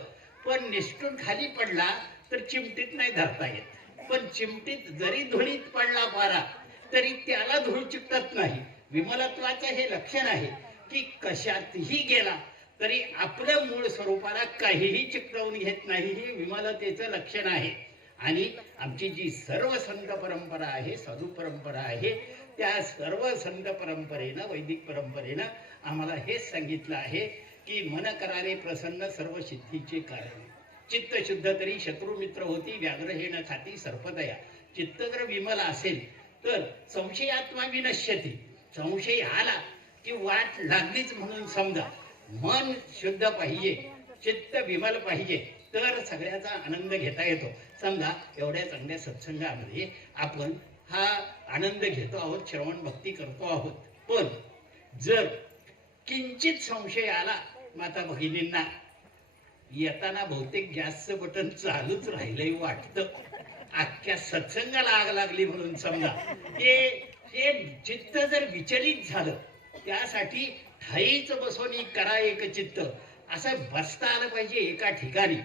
पण निष्ठून खाली पडला तर चिमटीत नाही धरता येत. पण चिमटीत जरी धुळीत पडला पारा तरी त्याला धूळ चिकटत नाही. विमलत्वाचं हे लक्षण आहे की कशातही गेला तरी आपल्या मूळ स्वरूपाला काहीही चिकटवून घेत नाही. हे विमलतेचं लक्षण आहे. आणि आमची जी सर्व संत परंपरा आहे, साधू परंपरा आहे, त्या सर्व संत परंपरेनं, वैदिक परंपरेनं आम्हाला हेच सांगितलं आहे की मन करारे प्रसन्न सर्व सिद्धीचे कारण. चित्त शुद्ध तरी शत्रू मित्र होती, व्याघ्र हे न खाती सर्पदया. चित्त जर विमल असेल तर संशयात्मा विनश्यती. संशय आला की वाट लागलीच म्हणून समजा. मन शुद्ध पाहिजे, चित्त विमल पाहिजे, तर सगळ्याचा आनंद घेता येतो. समजा एवढ्या चांगल्या सत्संगामध्ये आपण हा आनंद घेतो आहोत, श्रवण भक्ती करतो आहोत. पण जर किंचित संशय आला माता भगिनींना, येताना बहुतेक गॅसचं बटन चालूच राहिलंय वाटतं, अख्ख्या सत्संगाला आग लागली म्हणून समजा. हे चित्त जर विचलित झालं, त्यासाठी ठाईच बसवणी करा एक चित्त, असं बसता आलं पाहिजे एका ठिकाणी.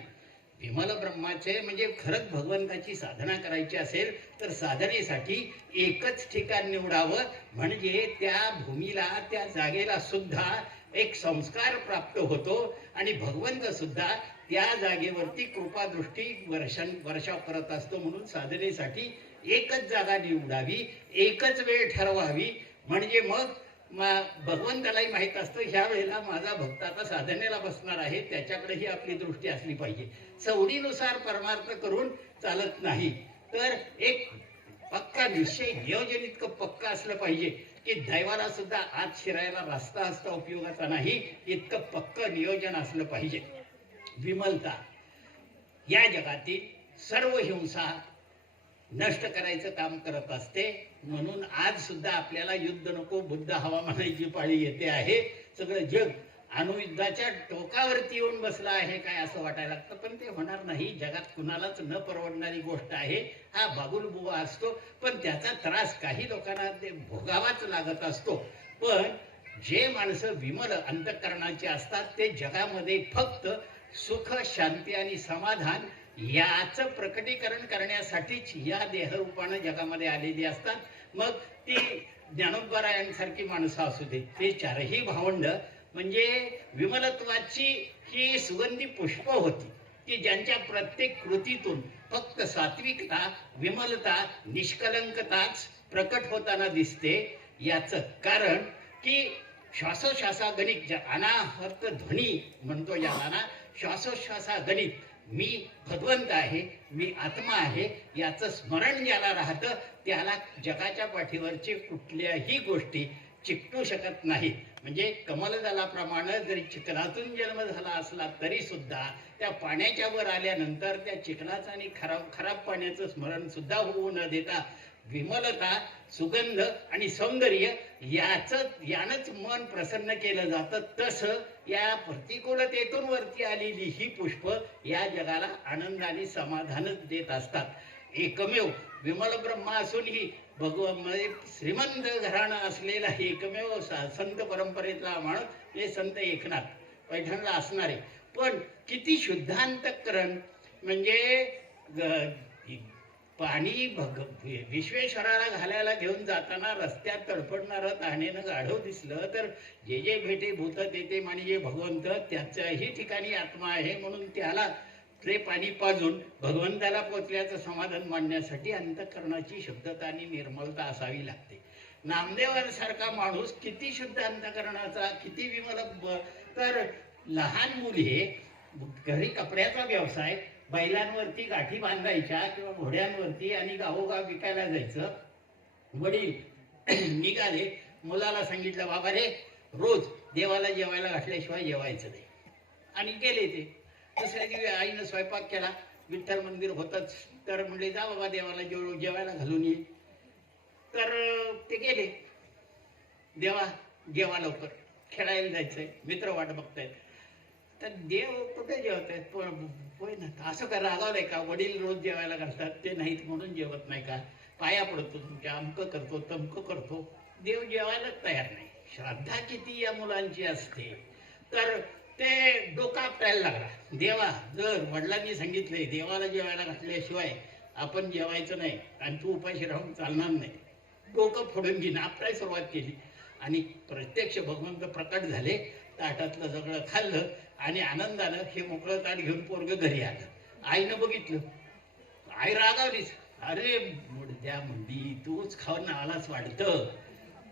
विमल ब्रह्माचे म्हणजे खरंच भगवंताची साधना करायची असेल तर साधनेसाठी एकच ठिकाण निवडावं. म्हणजे त्या भूमीला, त्या जागेला सुद्धा एक संस्कार प्राप्त होतो आणि भगवंत सुद्धा त्या जागेवरती कृपादृष्टी वर्षा करत असतो. म्हणून साधनेसाठी एकच जागा निवडावी, एकच वेळ ठरवावी. म्हणजे मग भगवंतालाही माहित असतं ह्या वेळेला माझा भक्त आता साधनेला बसणार आहे, त्याच्याकडेही आपली दृष्टी असली पाहिजे. सवडीनुसार परमार्थ करून चालत नाही. तर एक पक्का निश्चय, नियोजन इतकं पक्का असलं पाहिजे की दैवाला सुद्धा आत शिरायला रस्ता असता उपयोगाचा नाही, इतकं पक्कं नियोजन असलं पाहिजे. विमलता या जगातील सर्व हिंसा नष्ट करायचं काम करत असते. म्हणून आज सुद्धा आपल्याला युद्ध नको बुद्ध हवा म्हणायची पाळी येते आहे. सगळं जग अणुयुद्धाच्या टोकावरती येऊन बसला आहे काय असं वाटायला लागतं, पण ते होणार नाही. जगात कुणालाच न परवडणारी गोष्ट आहे. हा बाबुलबुवा असतो, पण त्याचा त्रास काही लोकांना ते भोगावाच लागत असतो. पण जे माणसं विमल अंतःकरणाचे असतात ते जगामध्ये फक्त सुख, शांती आणि समाधान याचं प्रकटीकरण करण्यासाठीच या देहरूपानं जगामध्ये आलेली असतात. मग ती ज्ञानोबरायांसारखी माणसं असू दे, ते चारही भावंड म्हणजे विमलत्वाची ही सुगंधी पुष्प होती की ज्यांच्या प्रत्येक कृतीतून फक्त सात्विकता, विमलता, निष्कलंकताच प्रकट होताना दिसते. याचं कारण की श्वासोश्वासागणित अनाहत ध्वनी म्हणतो याला ना, श्वासोश्वासागणित मी भगवंत आहे, मी आत्मा आहे, याचं स्मरण ज्याला राहतं त्याला जगाच्या पाठीवरची कुठल्याही गोष्टी चिकटू शकत नाहीत. म्हणजे कमलदलाप्रमाणे जरी चिखलातून जन्म झाला असला तरी सुद्धा त्या पाण्याच्या वर आल्यानंतर त्या चिखलाचं आणि खराब पाण्याचं स्मरण सुद्धा होऊ न देता विमलता, सुगंध आणि सौंदर्य यानंच मन प्रसन्न केलं जातं. तसं या प्रतिकूलतेतून वरती आलेली ही पुष्प या जगाला आनंद आणि समाधानच देत असतात. एकमेव विमल ब्रह्मा असूनही म्हणजे श्रीमंत घराणं असलेला एकमेव संत परंपरेतला माणूस हे संत एकनाथ पैठणला असणारे. पण किती शुद्धांतकरण, म्हणजे पाणी विश्वेश्वराला घालायला घेऊन जाताना रस्त्यात तडफडणारं तहानेनं गाढव दिसलं तर जे जे भेटे भूत तेथे मानी जे भगवंत त्याच्याही ठिकाणी आत्मा आहे म्हणून त्याला ते पाणी पाजून भगवंताला पोचल्याचं समाधान मांडण्यासाठी अंतःकरणाची शुद्धता आणि निर्मलता असावी लागते. नामदेवांसारखा माणूस किती शुद्ध अंतःकरणाचा, किती विमल. तर लहान मुले घरी कपड्याचा व्यवसाय, बैलांवरती गाठी बांधायच्या किंवा घोड्यांवरती आणि गावोगाव विकायला जायचं. वडील निघाले, मुलाला सांगितलं बाबा रे रोज देवाला जेवायला घातल्याशिवाय जेवायचं नाही, आणि गेले ते. दुसऱ्या दिवशी आईनं स्वयंपाक केला, विठ्ठल मंदिर होतच, तर म्हणले जा बाबा देवाला जेवायला घालून ये. तर ते गेले. देवा जेवा लवकर, खेळायला जायचंय, मित्र वाट बघतायत. तर देव कुठे जेवत आहेत? होय ना, असं काय रागावलंय का? वडील रोज जेवायला घालतात ते नाहीत म्हणून जेवत नाही का? पाया पडतो तुमच्या, अमकं करतो तमकं करतो, देव जेवायलाच तयार नाही. श्रद्धा किती या मुलांची असते. तर ते डोका आपटायला लागला. देवा, जर वडिलांनी सांगितलंय देवाला जेवायला घातल्याशिवाय आपण जेवायचं नाही आणि तू उपाशी राहून चालणार नाही, डोकं फोडून घेऊन आपटायला सुरुवात केली. आणि प्रत्यक्ष भगवंत प्रकट झाले, ताटातलं सगळं खाल्लं आणि आनंदानं हे मोकळं ताट घेऊन पोरग घरी आलं. आईनं बघितलं, आई रागावलीच. अरे मुडद्या म्हणली, तूच खाऊन आलाच वाटतं.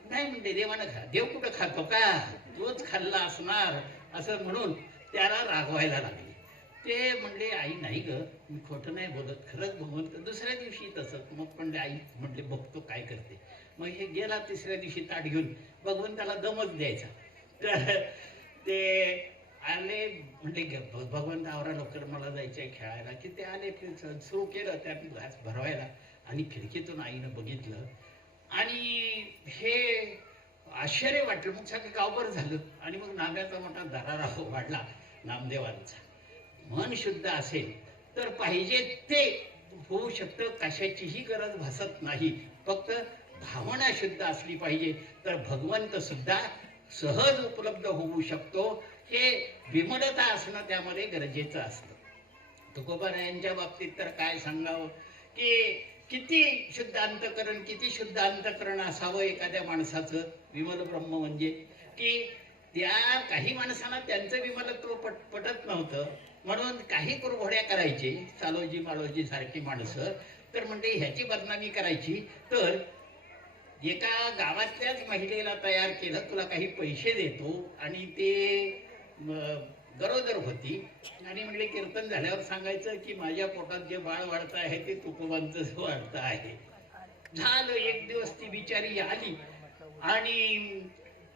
नाही म्हणते, देवानं खा. देव कुठं खातो का? तूच खाल्ला असणार असं म्हणून त्याला रागवायला लागले. ते म्हणले आई नाही ग, मी खोटं नाही बोलत, खरंच भगवंत. दुसऱ्या दिवशी तसंच. मग पण आई म्हणले बघतो काय करते. मग हे गेला तिसऱ्या दिवशी ताट घेऊन, भगवंताला दमच द्यायचा. तर ते आले, म्हणले भगवंत आवरा लवकर, मला जायचंय खेळायला. की ते आले, सुरू केलं त्यात घास भरवायला आणि खिडकीतून आईनं बघितलं आणि हे आश्चर्य वाटलं. मग सगळं गावभर झालं आणि मग नाम्याचा मोठा दरारा वाढला नामदेवांचा. मन शुद्ध असेल तर पाहिजे ते होऊ शकतं, कशाचीही गरज भासत नाही. फक्त भावना शुद्ध असली पाहिजे तर भगवंत सुद्धा सहज उपलब्ध होऊ शकतो. हे विमलता असणं त्यामध्ये गरजेचं असतं. तुकोबारायांच्या बाबतीत तर काय सांगावं की किती शुद्ध अंतःकरण, किती शुद्ध अंतःकरण असावं एखाद्या माणसाचं. विमल ब्रह्म म्हणजे की त्या काही माणसांना त्यांचं विमलत्व पटत नव्हतं म्हणून काही कुरघोड्या करायचे, चालोजी मालोजी सारखी माणसं. तर म्हणजे ह्याची बदनामी करायची. तर एका गावातल्याच महिलेला तयार केलं, तुला काही पैसे देतो, आणि ते गरोदर होती. आणि म्हणले कीर्तन झाल्यावर सांगायचं की माझ्या पोटात जे बाळ वाढत आहे ते तुकोबांचं वाढत आहे. झालं. एक दिवस ती बिचारी आली आणि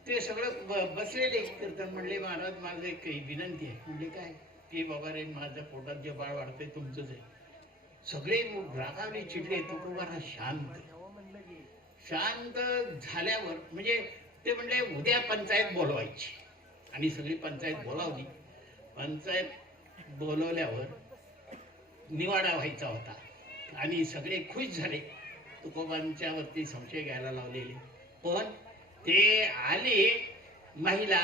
ते सगळं बसलेले कीर्तन. म्हणले महाराज माझं एक विनंती आहे. म्हणजे काय? की बाबा रे माझ्या पोटात जे बाळ वाढतंय तुमचंच आहे. सगळे रागावले, चिडले. तुकोबांना शांत झाल्यावर म्हणजे ते म्हणले उद्या पंचायत बोलवायची. आणि सगळी पंचायत बोलावली. पंचायत बोलवल्यावर निवाडा व्हायचा होता आणि सगळे खुश झाले. तुकोबांच्या वरती संशय घ्यायला लावलेले. पण ते आले महिला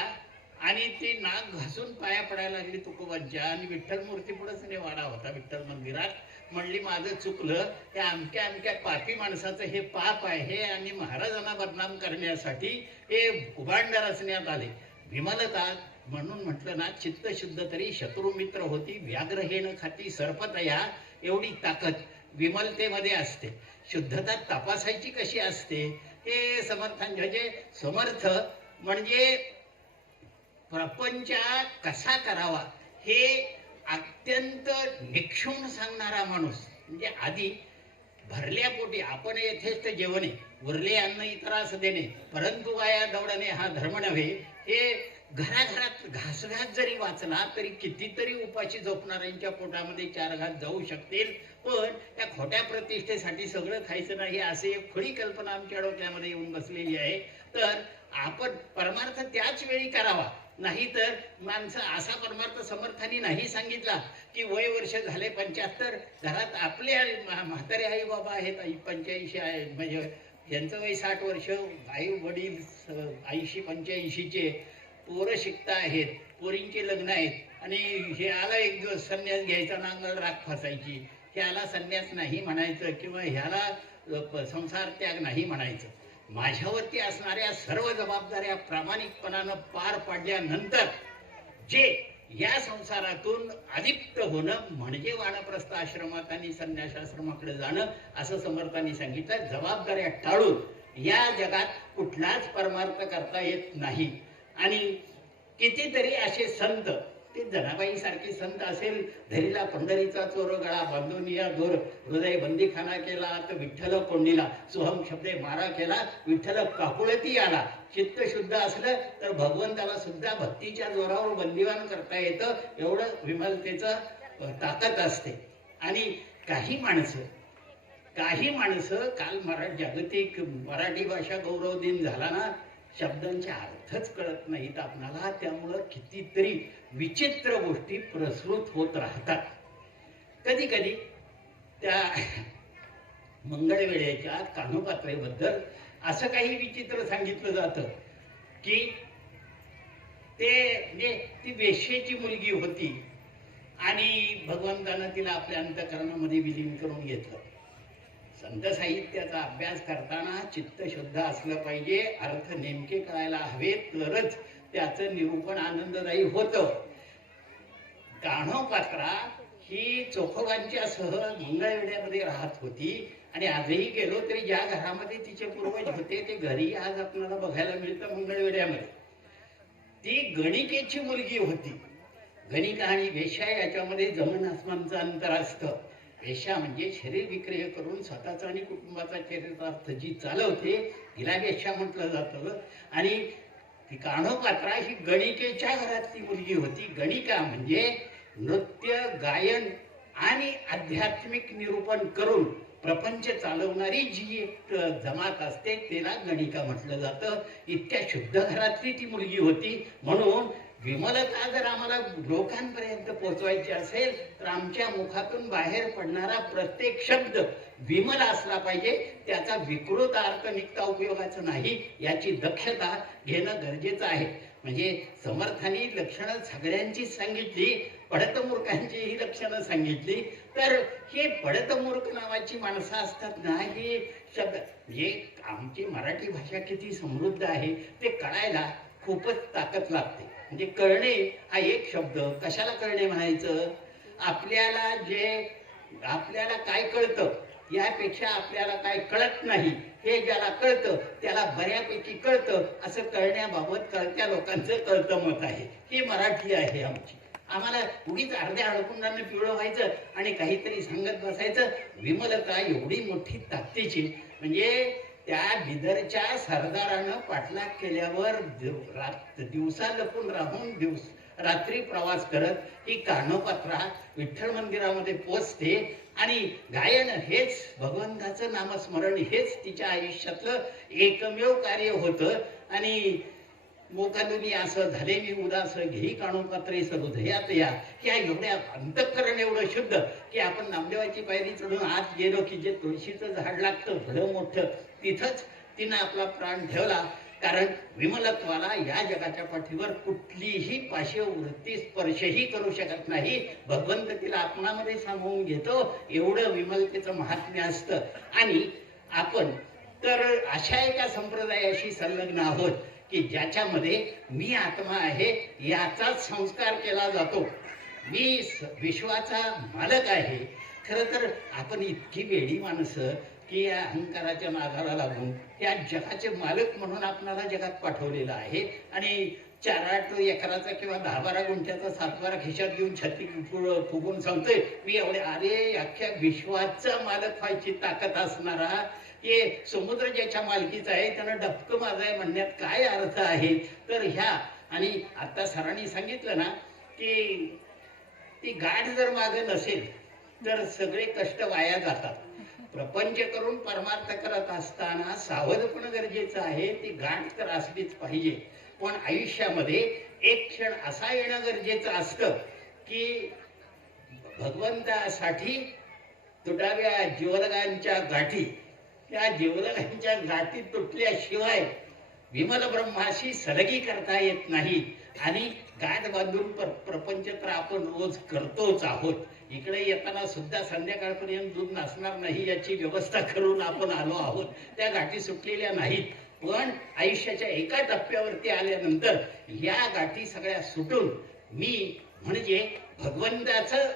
आणि ते नाक घासून पाया पडायला लागली तुकोबांच्या. आणि विठ्ठल मूर्ती पुढेच निवाडा होता विठ्ठल मंदिरात. म्हणली माझं चुकलं, त्या अमक्या अमक्या पापी माणसाचं हे पाप आहे आणि महाराजांना बदनाम करण्यासाठी हे उभांडार असण्यात आले. विमलता म्हणून म्हटलं ना, चित्त शुद्ध तरी शत्रू मित्र होती, व्याघ्र हे न खाती सर्पतया. एवढी ताकद विमलतेमध्ये असते. शुद्धता तपासायची कशी असते हे समर्थांचे समर्थ म्हणजे प्रपंच कसा करावा हे अत्यंत निक्षून सांगणारा माणूस. म्हणजे आधी भरल्या पोटी आपण यथेष्ट जेवणे, उरले अन्न इतरास देणे, परंतु वाया दौडणे हा धर्म नव्हे, हे घराघरात घासघास जरी वाचला तरी कितीतरी उपाशी झोपणाऱ्यांच्या पोटामध्ये 4 घास जाऊ शकतील, पण त्या खोट्या प्रतिष्ठेसाठी सगळं खायचं नाही असे एक खुळी कल्पना आमच्या डोक्यामध्ये येऊन बसलेली आहे. तर आपण परमार्थ त्याच वेळी करावा, नाहीतर माणसं असा परमार्थ समर्थांनी नाही सांगितला की वय वर्ष झाले 75, घरात आपले म्हातारे आई बाबा आहेत 85 आहे, म्हणजे यांचं वय 60 वर्ष, आई वडील 80-85चे, पोरं शिकता आहेत, पोरींचे लग्न आहेत आणि हे आला एक दिवस संन्यास घ्यायचा, नांगल राख फासायची, ह्याला संन्यास नाही म्हणायचं किंवा ह्याला संसार त्याग नाही म्हणायचं. माझ्यावरती असणाऱ्या सर्व जबाबदाऱ्या प्रामाणिकपणानं पार पाडल्यानंतर जे या संसारातून अलिप्त होणं म्हणजे वानप्रस्थ आश्रमात आणि संन्यासाश्रमाकडे जाणं असं समर्थांनी सांगितलं. जबाबदाऱ्या टाळून या जगात कुठलाच परमार्थ करता येत नाही. आणि कितीतरी असे संत, ते जनाबाई सारखे संत असेल, धरीला पंढरीचा चोर गळा बांधून या दोर, हृदय बंदीखाना केला तर विठ्ठल कोंडीला, सोहम शब्दे मारा केला विठ्ठल काकुळती आला. चित्त शुद्ध असलं तर भगवंताला सुद्धा भक्तीच्या जोरावर बंदिवान करता येतं, एवढं विमलतेचं ताकद असते. आणि काही माणसं काल जागतिक मराठी भाषा गौरव दिन झाला ना, शब्दांचे अर्थच कळत नाहीत आपणाला, त्यामुळं कितीतरी विचित्र गोष्टी प्रसृत होत राहतात. कधी कधी त्या मंगळवेळेच्या कानोपात्रेबद्दल असं काही विचित्र सांगितलं जातं की ती वेश्येची मुलगी होती आणि भगवंतानं तिला आपल्या अंतःकरणामध्ये विलीन करून घेतलं. संत साहित्याचा अभ्यास करताना चित्त शुद्ध असलं पाहिजे, अर्थ नेमके कळायला हवे, तरच त्याचं निरूपण आनंददायी होतं. कान्होपात्रा ही चोखोबांच्या सह मंगळवेढ्यामध्ये राहत होती आणि आजही गेलो तरी ज्या घरामध्ये तिचे पूर्वज होते ते घरी आज आपल्याला बघायला मिळतं मंगळवेढ्यामध्ये. ती गणिकेची मुलगी होती. गणिका आणि वेश्या याच्यामध्ये जमीन आसमानचं अंतर असतं. वेश्या म्हणजे शरीर विक्रय करून स्वतःचा आणि कुटुंबाचा चरितार्थ जी चालवते तिला वेश्या म्हटलं जातं. आणि ती कान्होपात्रा ही गणिकेच्या घरातली मुलगी होती. गणिका म्हणजे नृत्य, गायन आणि आध्यात्मिक निरूपण करून प्रपंच चालवणारी जी एक जमात असते त्याला गणिका म्हटलं जातं. इतक्या शुद्ध घरातली ती मुलगी होती. म्हणून विमलता जर आम्हाला लोकांपर्यंत पोहोचवायची असेल तर आमच्या मुखातून बाहेर पडणारा प्रत्येक शब्द विमल असला पाहिजे, त्याचा विकृत अर्थ निघता उपयोगाचं नाही, याची दक्षता घेणं गरजेचं आहे. म्हणजे समर्थांनी लक्षणं सगळ्यांची सांगितली, पडत मूर्खांची ही लक्षणं सांगितली. तर हे पडत मूर्ख नावाची माणसं असतात ना, हे शब्द म्हणजे आमची मराठी भाषा किती समृद्ध आहे ते कळायला खूपच ताकद लागते. म्हणजे कळणे हा एक शब्द, कशाला कळणे म्हणायचं? आपल्याला काय कळतं यापेक्षा आपल्याला काय कळत नाही हे ज्याला कळतं त्याला बऱ्यापैकी कळतं, असं कळण्याबाबत कळत्या लोकांचं कळतं मत आहे. ही मराठी आहे आमची. आम्हाला उगीच अर्ध्या अडकुंडाने पिवळं व्हायचं आणि काहीतरी सांगत बसायचं. विमलता एवढी मोठी ताकदीची, म्हणजे त्या बिदरच्या सरदारानं पाठलाग केल्यावर दिवसा लपून राहून रात्री प्रवास करत ही कान्होपात्रा विठ्ठल मंदिरामध्ये पोचते आणि गायन हेच भगवंताचं नामस्मरण हेच तिच्या आयुष्यातलं एकमेव कार्य होतं. आणि मोकादुनी असं झाले मी उदास घेई कान्होपात्रे हृदयात या, ह्या एवढ्या अंतःकरण एवढं शुद्ध की आपण नामदेवाची पायरी चढून आत गेलो की जे तुळशीचं झाड लागतं भलं मोठं, तिथंच तिनं आपला प्राण ठेवला. कारण विमलत्वाला या जगाच्या पाठीवर कुठलीही पाशव वृत्ती स्पर्शही करू शकत नाही. भगवंत तिला आपणामध्ये सामावून घेतो, एवढं विमलतेचं महात्म्य असतं. आणि आपण तर अशा एका संप्रदायाशी संलग्न आहोत की ज्याच्यामध्ये मी आत्मा आहे याचाच संस्कार केला जातो. मी विश्वाचा मालक आहे. खरं तर आपण इतकी वेडी माणसं की या अहंकाराच्या नादाला लागून या जगाचे मालक म्हणून आपणाला जगात पाठवलेलं आहे आणि 4-8 एकराचा किंवा 10-12 गुंठ्याचा 7-12 खिशात घेऊन छाती फुगून सांगतोय मी एवढे. अरे अख्ख्या विश्वाचा मालक व्हायची ताकद असणारा, हे समुद्र ज्याच्या मालकीचा आहे त्यानं डबकं माझं आहे म्हणण्यात काय अर्थ आहे? तर ह्या आणि आता सरांनी सांगितलं ना की ती गाठ जर मागे नसेल तर सगळे कष्ट वाया जातात. प्रपंच करून परमार्थ करत असताना सावध गरजेचं आहे. ती गाठ तर असलीच पाहिजे, पण आयुष्यामध्ये एक क्षण असा येणं गरजेचं असतं की भगवंतासाठी तुटाव्या जीवलगांच्या गाठी, त्या जीवलगांच्या गाठी तुटल्याशिवाय विमल ब्रह्माशी सलगी करता येत नाही. आणि गाठ बांधून प्रपंच तर आपण रोज करतोच आहोत. इकडे येताना सुद्धा संध्याकाळपर्यंत दूध नसणार नाही याची व्यवस्था करून आपण आलो आहोत. त्या गाठी सुटलेल्या नाहीत, पण आयुष्याच्या एका टप्प्यावरती आल्यानंतर या गाठी सगळ्या सुटून मी म्हणजे भगवंताचं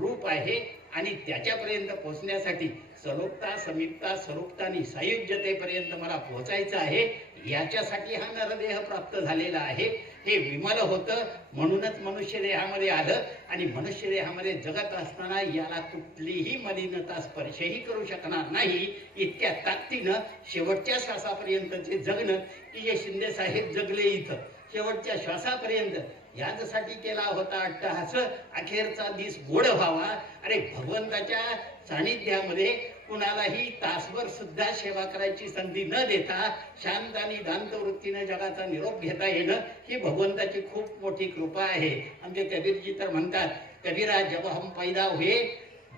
रूप आहे आणि त्याच्यापर्यंत पोहोचण्यासाठी सलोकता समीपता स्वरूपता आणि सायुज्यतेपर्यंत मला पोहोचायचं आहे. याच्यासाठी हा नरदेह प्राप्त झालेला आहे. हे विमल होतं म्हणूनच मनुष्य देहामध्ये आलं आणि मनुष्य देहामध्ये जगत असताना याला कुठलीही मलिनता स्पर्शही करू शकणार नाही. इतक्या ताकदीनं शेवटच्या श्वासापर्यंतचे जगणं की जे शिंदे साहेब जगले इथं शेवटच्या श्वासापर्यंत यासाठी केला होता अट्टहास. अखेरचा दिस गोड व्हावा. अरे भगवंताच्या सानिध्यामध्ये कुणालाही तासभर सुद्धा सेवा करायची संधी न देता शांत आणि दांत वृत्तीने जगाचा निरोप घेता येणं ही भगवंताची खूप मोठी कृपा आहे. आमचे कबीरजी तर म्हणतात, कबीरा जब हम पैदा हुए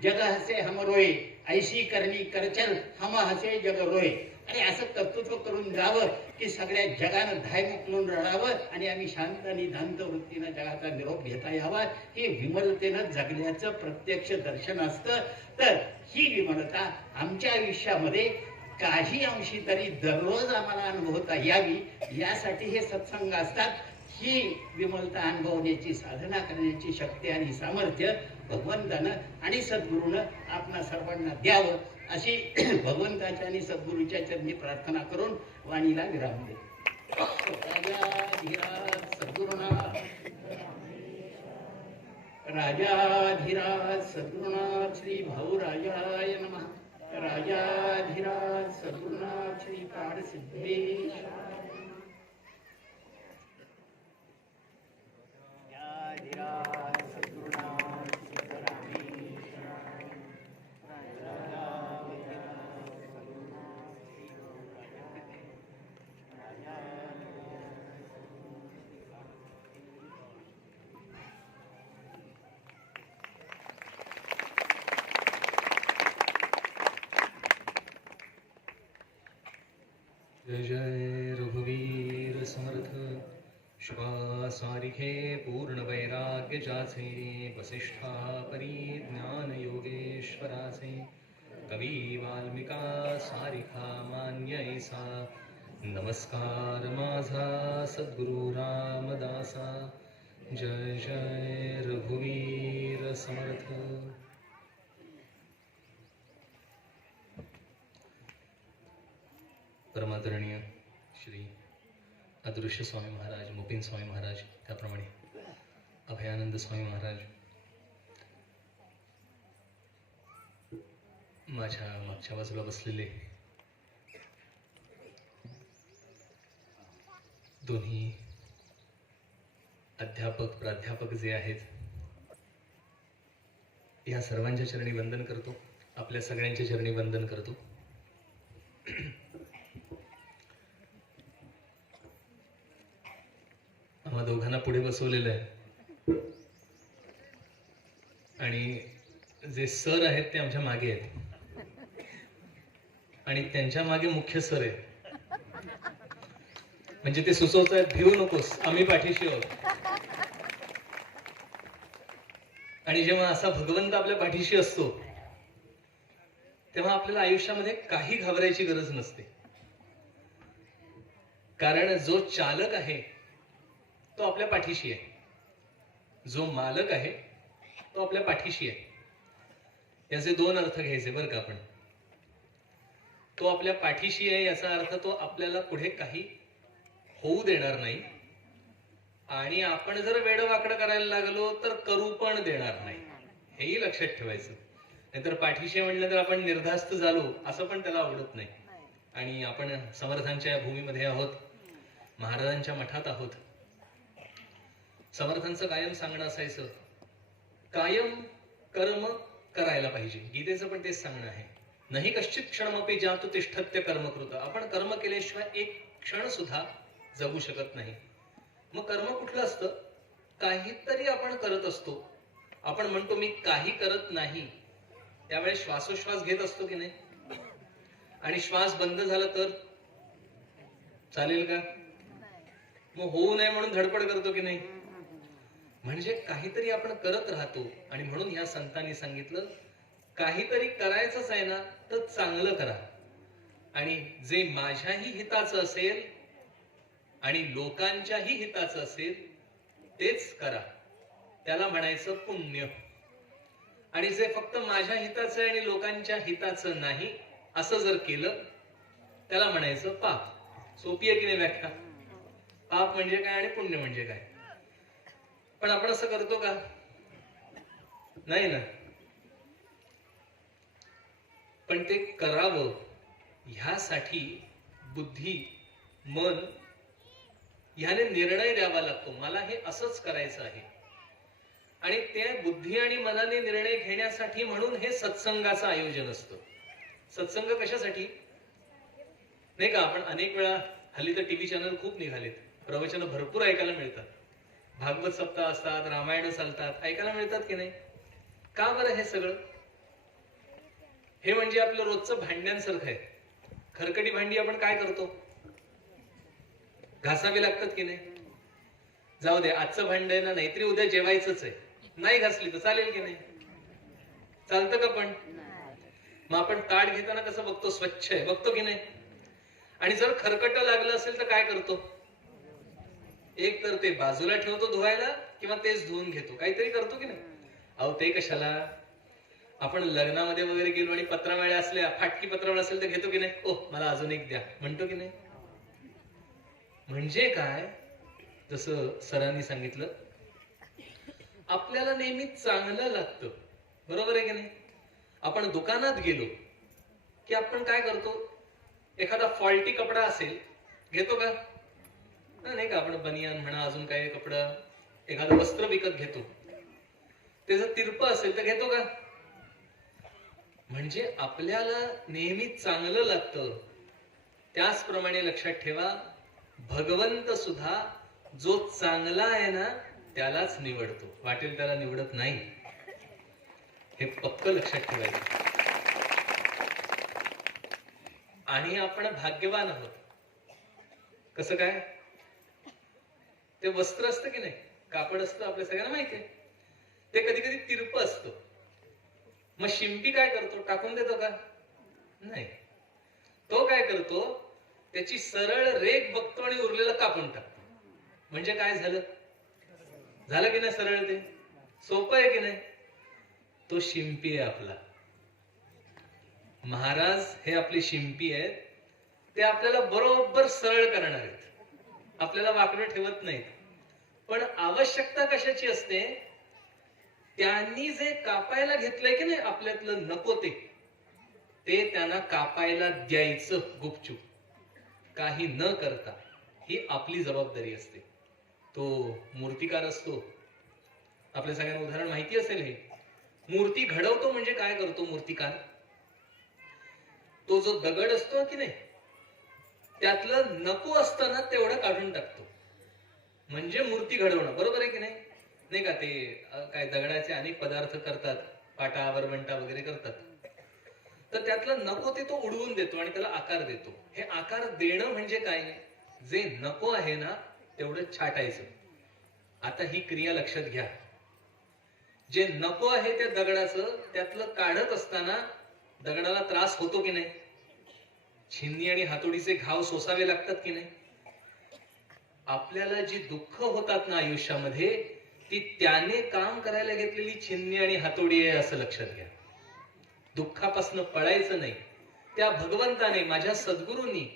जग हसे हम रोए, ऐशी करणी करचल हम हसे जग रोए. अरे असं कर्तृत्व करून जावं की सगळ्या जगानं धाय मोकलून रडावं आणि आम्ही शांत आणि दांत वृत्तीनं जगाचा निरोप घेता यावा. हे विमलतेनं जगण्याचं प्रत्यक्ष दर्शन असतं. तर ही विमलता आमच्या आयुष्यामध्ये काही अंशी तरी दररोज आम्हाला अनुभवता यावी यासाठी हे सत्संग असतात. ही विमलता अनुभवण्याची साधना करण्याची शक्ती आणि सामर्थ्य भगवंतानं आणि सद्गुरूनं आपणा सर्वांना द्यावं अशी भगवंताच्या आणि सद्गुरूच्या चरणी प्रार्थना करून वाणीला विराम दे. राजाधिराज सद्गुरुनाथ श्री भाऊराजाय नमः. राजाधिराज सद्गुरुनाथ श्री पाडसिद्धेश. जय जय रघुवीर समर्थ. श्वासारिखे पूर्ण वैराग्य जाचे, वसिष्ठा परिज्ञान योगेश्वराचे. कवी वाल्मिका सारिखा मान्य ऐसा, नमस्कार माझा सद्गुरु रामदासा. जय जय रघुवीर समर्थ. परमादरणीय श्री अदृश्य स्वामी महाराज, मुपीन स्वामी महाराज, त्याप्रमाणे अभयानंद स्वामी महाराज, माझ्या मागच्या बाजूला बसलेले दोन्ही अध्यापक प्राध्यापक जे आहेत, या सर्वांच्या चरणी वंदन करतो. आपल्या सगळ्यांच्या चरणी वंदन करतो. आम्हा दोघांना पुढे बसवलेलं आहे आणि जे सर आहेत ते आमच्या मागे आहेत आणि त्यांच्या मागे मुख्य सर आहेत. म्हणजे ते सुचवत आहेत, भिवू नकोस, आम्ही पाठीशी आहोत. आणि जेव्हा असा भगवंत आपल्या पाठीशी असतो तेव्हा आपल्याला आयुष्यामध्ये काही घाबरायची गरज नसते. कारण जो चालक आहे तो आपल्या पाठीशी आहे, जो मालक आहे तो आपल्या पाठीशी आहे. याचे दोन अर्थ घ्यायचे बरं का आपण. तो आपल्या पाठीशी आहे याचा अर्थ तो आपल्याला पुढे काही होऊ देणार नाही आणि आपण जर वेडवाकडं करायला लागलो तर करू पण देणार नाही, हेही लक्षात ठेवायचं. नाहीतर पाठीशी म्हणलं तर आपण निर्धास्त झालो असं पण त्याला आवडत नाही. आणि आपण समर्थांच्या भूमीमध्ये आहोत, महाराजांच्या मठात आहोत समर्थांचं कायम सांगणं असायचं, कायम कर्म करायला पाहिजे. गीतेचं पण तेच सांगणं आहे, नाही कश्चित क्षणमपि जातु तिष्ठत्य कर्मकृत. आपण कर्म केल्याशिवाय एक क्षण सुद्धा जगू शकत नाही. मग कर्म कुठलं असतं? काहीतरी आपण करत असतो. आपण म्हणतो मी काही करत नाही, त्यावेळेस श्वासोश्वास घेत असतो की नाही, आणि श्वास बंद झाला तर चालेल का? मग होऊ नये म्हणून धडपड करतो की नाही. म्हणजे काहीतरी आपण करत राहतो. आणि म्हणून ह्या संतांनी सांगितलं, काहीतरी करायचंच आहे ना तर चांगलं करा, आणि जे माझ्याही हिताचं असेल आणि लोकांच्याही हिताचं असेल तेच करा, त्याला म्हणायचं पुण्य. आणि जे फक्त माझ्या हिताचं आणि लोकांच्या हिताचं नाही असं जर केलं त्याला म्हणायचं पाप. सोपी आहे की नाही व्याख्या? पाप म्हणजे काय आणि पुण्य म्हणजे काय? पण आपण असं करतो का? नाही ना. पण ते करावं ह्यासाठी बुद्धी, मन ह्याने निर्णय द्यावा लागतो. मला हे असंच करायचं आहे. आणि त्या बुद्धी आणि मनाने निर्णय घेण्यासाठी म्हणून हे सत्संगाचं आयोजन असतं. सत्संग कशासाठी? नाही का, आपण अनेक वेळा, हल्ली तर टीव्ही चॅनल खूप निघालेत, प्रवचन भरपूर ऐकायला मिळतात, भागवत सप्ताह असतात, रामायण चालतात, ऐकायला मिळतात की नाही? का बरं हे सगळं? हे म्हणजे आपलं रोजचं भांड्यांसारखं आहे. खरकटी भांडी आपण काय करतो? घासावी लागतात की नाही? जाऊ दे, आजचं भांड आहे ना, नाहीतरी उद्या जेवायचंच आहे, नाही घासली तर चालेल की नाही? चालतं का? पण मग आपण ताट घेताना कसं बघतो? स्वच्छ आहे बघतो की नाही? आणि जर खरकट लागलं असेल तर काय करतो? एक तर ते बाजूला ठेवतो धुवायला, किंवा तेच धुवून घेतो, काहीतरी करतो की नाही? अहो ते कशाला? आपण लग्नामध्ये वगैरे गेलो आणि पत्रावळ्या असल्या, फाटकी पत्रावळ असेल तर घेतो की नाही? ओ मला अजून एक द्या म्हणतो की नाही? म्हणजे काय? जसं सरांनी सांगितलं, आपल्याला नेहमी चांगलं लागतं, बरोबर आहे की नाही? आपण दुकानात गेलो की आपण काय करतो? एखादा फॉल्टी कपडा असेल घेतो का? नाही का, आपण बनियान म्हणा, अजून काही कपडा, एखादं वस्त्र विकत घेतो, ते जर तिरप असेल तर घेतो का? म्हणजे आपल्याला नेहमी चांगलं लागतं. त्याचप्रमाणे लक्षात ठेवा, भगवंत सुद्धा जो चांगला आहे ना त्यालाच निवडतो, वाटेल त्याला निवडत नाही. हे पक्क लक्षात ठेवायचं. आणि आपण भाग्यवान आहोत. कसं काय? ते वस्त्र असतं की नाही, कापड असतं, आपल्या सगळ्यांना माहिती आहे, ते कधी कधी तिरप असतं. मग शिंपी काय करतो? टाकून देतो का? नाही. तो काय करतो? त्याची सरळ रेख बघतो आणि उरलेलं कापून टाकतो. म्हणजे काय झालं? झालं की नाही सरळ? ते सोपं आहे की नाही? तो शिंपी आहे आपला. महाराज हे आपले शिंपी आहेत. ते आपल्याला बरोबर सरळ करणार आहेत, आपल्याला वाकडं ठेवत नाहीत. पण आवश्यकता कशाची असते? त्यांनी जे कापायला घेतलंय की नाही आपल्यातलं नको ते त्यांना कापायला द्यायचं गुपचूप, काही न करता. ही आपली जबाबदारी असते. तो मूर्तिकार असतो, आपल्या सगळ्यांना उदाहरण माहिती असेल. हे मूर्ती घडवतो म्हणजे काय करतो मूर्तिकार? तो जो दगड असतो की नाही, त्यातलं नको असतं ना तेवढं काढून टाकतो. म्हणजे मूर्ती घडवणं, बरोबर आहे की नाही? नाही का, ते काय दगडाचे अनेक पदार्थ करतात, पाटा वरवंटा वगैरे करतात, तर त्यातलं नको ते तो उडवून देतो आणि त्याला आकार देतो. हे आकार देणं म्हणजे काय? जे नको आहे ना तेवढं छाटायचं. आता ही क्रिया लक्षात घ्या. जे नको आहे त्या दगडाचं, त्यातलं काढत असताना दगडाला त्रास होतो की नाही? छिन्नी आणि हातोडीचे घाव सोसावे लागतात की नाही? आपल्याला जी दुःख होतात ना आयुष्यामध्ये, ती त्याने काम करायला घेतलेली छिन्नी आणि हातोडी आहे असं लक्षात घ्या. दुःखापासून पळायचं नाही. त्या भगवंताने, माझ्या सद्गुरूंनी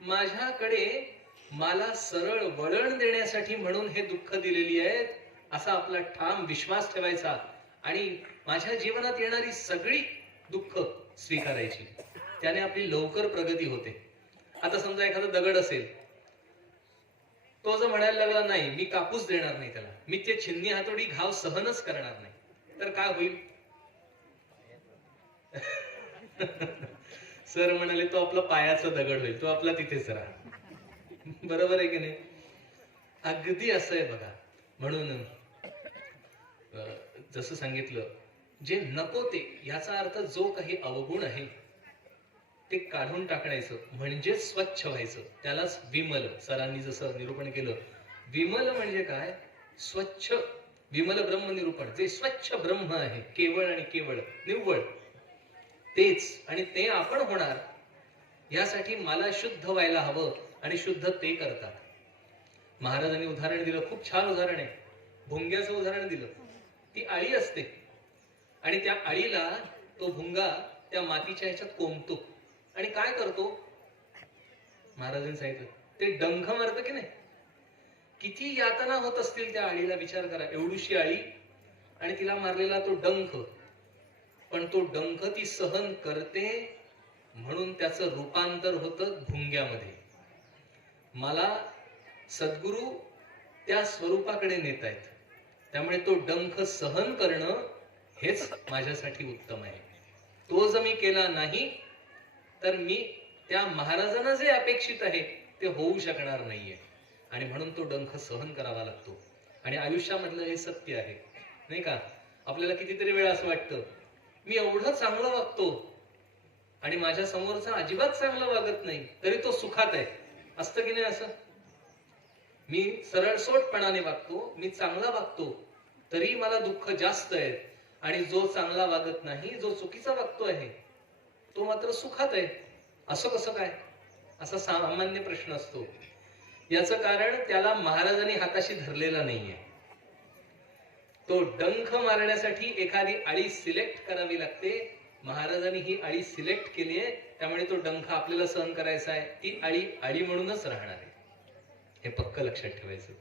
माझ्याकडे मला सरळ वळण देण्यासाठी म्हणून हे दुःख दिलेली आहेत असा आपला ठाम विश्वास ठेवायचा आणि माझ्या जीवनात येणारी सगळी दुःख स्वीकारायची. त्याने आपली लवकर प्रगती होते. आता समजा एखादा दगड असेल, तो जर म्हणायला लागला नाही मी कापूस देणार नाही त्याला, मी ते छिन्नी हातोडी घाव सहनच करणार नाही, तर काय होईल? सर म्हणाले तो आपला पायाचा दगड होईल, तो आपला तिथेच राहा. बरोबर आहे की नाही? अगदी असं आहे बघा. म्हणून जसं सांगितलं, जे नको ते, याचा अर्थ जो काही अवगुण आहे ते काढून टाकायचं म्हणजे स्वच्छ व्हायचं. त्यालाच विमल, सरांनी जसं निरूपण केलं, विमल म्हणजे काय? स्वच्छ. विमल ब्रह्म निरूपण, जे स्वच्छ ब्रह्म आहे, केवळ आणि केवळ निव्वळ तेच, आणि ते आपण होणार यासाठी मला शुद्ध व्हायला हवं, आणि शुद्ध ते करतात. महाराजांनी उदाहरण दिलं, खूप छान उदाहरण आहे. भुंग्याचं उदाहरण दिलं. ती आळी असते आणि त्या आळीला तो भुंगा त्या मातीच्या ह्याच्यात कोंबतो आणि काय करतो? महाराजांनी सांगितलं, ते डंख मारतं की नाही. किती यातना होत असतील त्या आळीला, विचार करा. एवढीशी आळी आणि तिला मारलेला तो डंख, पण तो डंख ती सहन करते, म्हणून त्याचं रूपांतर होतं भुंग्यामध्ये. मला सद्गुरु त्या स्वरूपाकडे नेत आहेत, त्यामुळे तो डंख सहन करणं हेच माझ्यासाठी उत्तम आहे. तो जर मी केला नाही तर मी त्या महाराजांना जे अपेक्षित आहे ते होऊ शकणार नाहीये, आणि म्हणून तो डंख सहन करावा लागतो. आणि आयुष्यामधलं हे सत्य आहे, नाही का? आपल्याला कितीतरी वेळा असं वाटतं, मी एवढं चांगलं वागतो आणि माझ्या समोरचा अजिबात चांगलं वागत नाही, तरी तो सुखात आहे. असतं की नाही असं? मी सरळसोटपणाने वागतो, मी चांगला वागतो, तरी मला दुःख जास्त आहे, आणि जो चांगला वागत नाही, जो चुकीचा वागतो आहे, तो मात्र सुखात आहे. असं कसं काय? असा सामान्य प्रश्न असतो. याचं कारण त्याला महाराजांनी हाताशी धरलेला नाहीये. तो डंख मारण्यासाठी एखादी आळी सिलेक्ट करावी लागते. महाराजांनी ही आळी सिलेक्ट केली आहे, त्यामुळे तो डंख आपल्याला सहन करायचा आहे. ती आळी आळी म्हणूनच राहणार आहे, हे पक्क लक्षात ठेवायचं.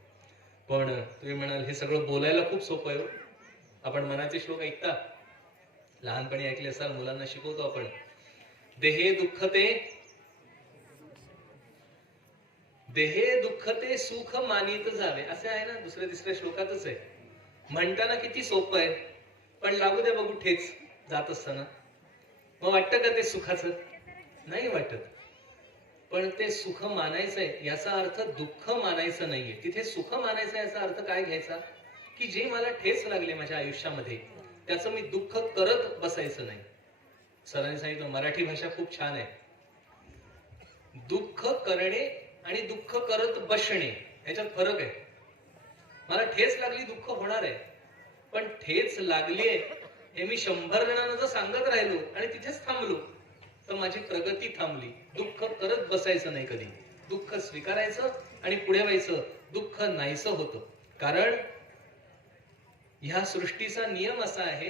पण तुम्ही म्हणाल हे सगळं बोलायला खूप सोपं आहे. आपण मनाचे श्लोक ऐकता, लहानपणी ऐकले असाल, मुलांना शिकवतो आपण. देहे दुःखते, देहे दुःखते सुख मानित जावे, असे आहे ना, दुसऱ्या तिसऱ्या श्लोकातच आहे. म्हणताना किती सोपं आहे, पण लागू द्या बघू ठेच जात असताना. मग वाटतं का ते सुखाचं? नाही वाटत. पण ते सुख मानायचंय याचा अर्थ दुःख मानायचं नाहीये. तिथे सुख मानायचं याचा अर्थ काय घ्यायचा? की जे मला ठेच लागले माझ्या आयुष्यामध्ये, त्याचं मी दुःख करत बसायचं नाही. सरांनी सांगितलं, मराठी भाषा खूप छान आहे. दुःख करणे आणि दुःख करत बसणे याच्यात फरक आहे. मला ठेच लागली, दुःख होणार आहे, पण ठेच लागलीये हे मी 100 जणांना जर सांगत राहिलो आणि तिथेच थांबलो तर माझी प्रगती थांबली. दुःख करत बसायचं नाही कधी. दुःख स्वीकारायचं आणि पुढे व्हायचं. दुःख नाहीसं होतं. कारण ह्या सृष्टीचा नियम असा आहे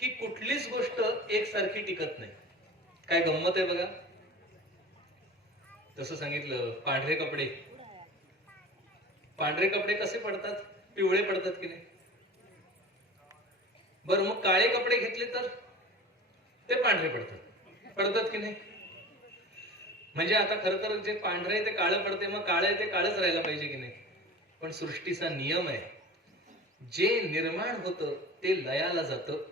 की कुठलीच गोष्ट एकसारखी टिकत नाही. काय गंमत आहे बघा. तसं सांगितलं, पांढरे कपडे, पांढरे कपडे कसे पडतात? पिवळे पडतात की नाही? बरं, मग काळे कपडे घेतले तर ते पांढरे पडतात, पडतात की नाही? म्हणजे आता खरं तर जे पांढरे आहे ते काळं पडते, मग काळं आहे ते काळच राहायला पाहिजे की नाही? पण सृष्टीचा नियम आहे, जे निर्माण होतं ते लयाला जातं.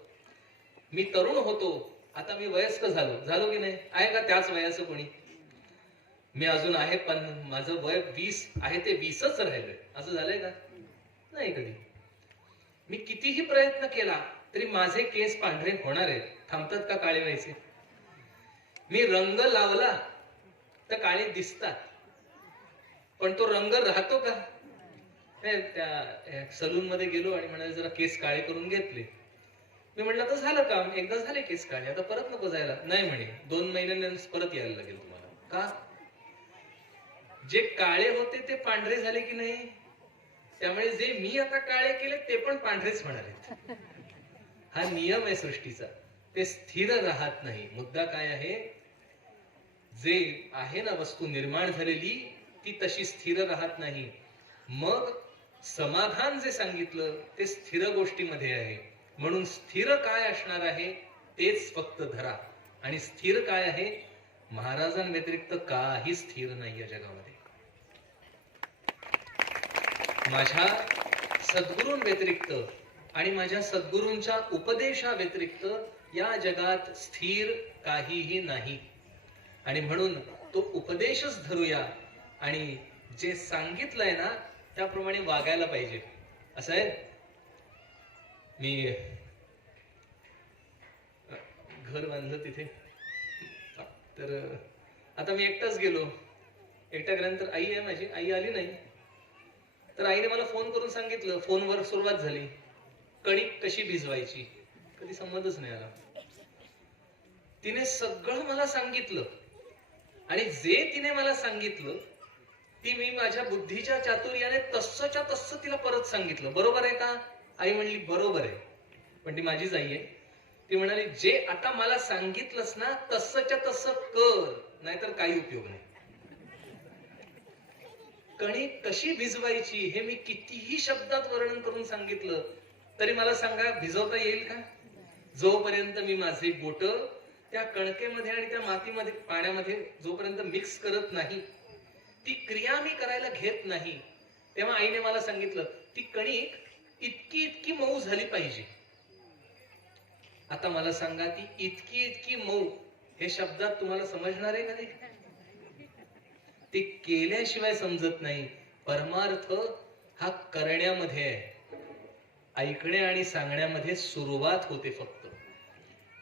मी तरुण होतो, आता मी वयस्क झालो की नाही? आहे का त्याच वयाचं कोणी? मी अजून आहे, पण माझं वय 20 आहे ते 20च राहिलंय, असं झालंय का? नाही कधी. मी कितीही प्रयत्न केला तरी माझे केस पांढरे होणार आहेत. थांबतात का काळे व्हायचे? मी रंग लावला तर काळे दिसतात, पण तो रंग राहतो का? त्या सलून मध्ये गेलो आणि म्हणाले जरा केस काळे करून घेतले. मी म्हटलं तर झालं काम, एकदा झाले केस काळे, आता परत नको जायला. नाही म्हणे, 2 महिन्यांनी परत यायला लागेल तुम्हाला. का? जे काळे होते ते पांढरे झाले की नाही? त्यामुळे जे मी आता काळे केले ते पण पांढरेच होणार आहेत. हा नियम आहे सृष्टीचा. ते स्थिर राहत नाही. मुद्दा काय आहे? जे आहे ना वस्तू निर्माण झालेली ती तशी स्थिर राहत नाही. मग समाधान जे सांगितलं ते स्थिर गोष्टीमध्ये आहे. म्हणून स्थिर काय असणार आहे तेच फक्त धरा. आणि स्थिर काय आहे? महाराजांव्यतिरिक्त काही स्थिर नाही या जगामध्ये. माझ्या सद्गुरूंव्यतिरिक्त आणि माझ्या सद्गुरूंच्या उपदेशा व्यतिरिक्त या जगात स्थिर काहीही नाही. आणि म्हणून तो उपदेशच धरूया आणि जे सांगितलंय ना त्याप्रमाणे वागायला पाहिजे. असं आहे. मी घर बांधलं तिथे, तर आता मी एकटाच गेलो. एकटा गेल्यानंतर आई आहे माझी, आई आली नाही. तर आईने मला फोन करून सांगितलं, फोनवर सुरुवात झाली, कणिक कशी भिजवायची. कधी संबंधच नाही आला. तिने सगळं मला सांगितलं आणि जे तिने मला सांगितलं ती मी माझ्या बुद्धीच्या चातुर्याने तस्सच्या तस्स तिला परत सांगितलं. बरोबर आहे का? आई म्हणली बरोबर आहे. पण ती माझीच आई आहे. ती म्हणाली जे आता मला सांगितलंस ना तस्सच्या तस्स कर, नाहीतर काही उपयोग नाही. कणिक कशी भिजवायची हे मी कितीही शब्दात वर्णन करून सांगितलं तरी मला सांगा भिजवता येईल का? जोपर्यंत मी माझे बोट त्या कणकेमध्ये आणि त्या मातीमध्ये पाण्यामध्ये जोपर्यंत मिक्स करत नाही, ती क्रिया मी करायला घेत नाही, तेव्हा आईने मला सांगितलं ती कणिक इतकी इतकी मऊ झाली पाहिजे. आता मला सांगा ती इतकी इतकी मऊ हे शब्दात तुम्हाला समजणार आहे का नाही? ते केल्याशिवाय समजत नाही. परमार्थ हा करण्यामध्ये आहे. ऐकणे आणि सांगण्यामध्ये सुरुवात होते. फक्त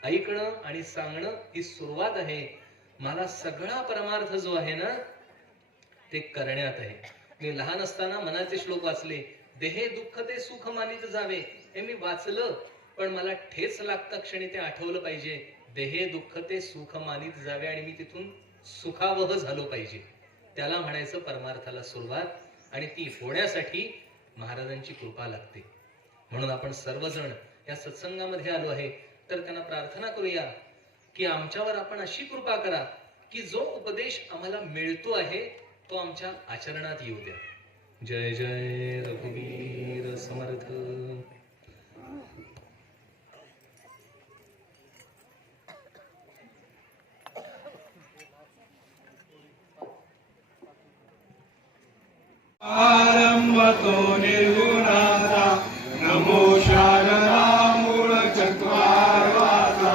ऐकणं आणि सांगणं ही सुरुवात आहे. मला सगळा परमार्थ जो आहे ना ते करण्यात आहे. मी लहान असताना मनाचे श्लोक वाचले, देहे दुःख ते सुख मानित जावे, हे मी वाचलं, पण मला ठेच लागता क्षणी ते आठवलं पाहिजे. देहे दुःख ते सुख मानित जावे आणि मी तिथून सुखावह झालो पाहिजे. त्याला म्हणायचं परमार्थाला सुरुवात, आणि ती होण्यासाठी महाराजांची कृपा लागते. म्हणून आपण सर्वजण या सत्संगामध्ये आलो आहे तर त्यांना प्रार्थना करूया की आमच्यावर आपण अशी कृपा करा की जो उपदेश आम्हाला मिळतो आहे तो आमच्या आचरणात येऊ द्या. जय जय रघुवीर समर्थ. आरंभ तो निर्गुणाचा, नमो शारदा मूळ चत्वारवाचा,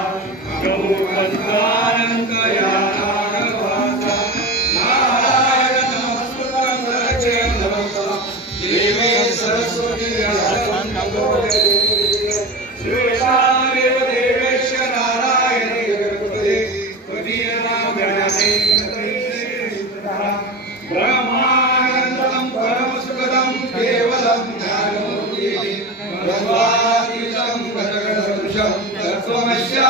नमो पंचानंद या राघवाचा, नारायण नमस्कृतं नरचैव नरोत्तमं, देवी सरस्वती व्यासं ततो श्रीशादेव देवेश नारायणे जगत्पते, त्वदीयनामग्रहणे ब्रह्मानन्दं परमसुखदं केवलं ज्ञानमूर्तिः, तत्त्वातीतं गगनसदृशं तत्त्वमस्या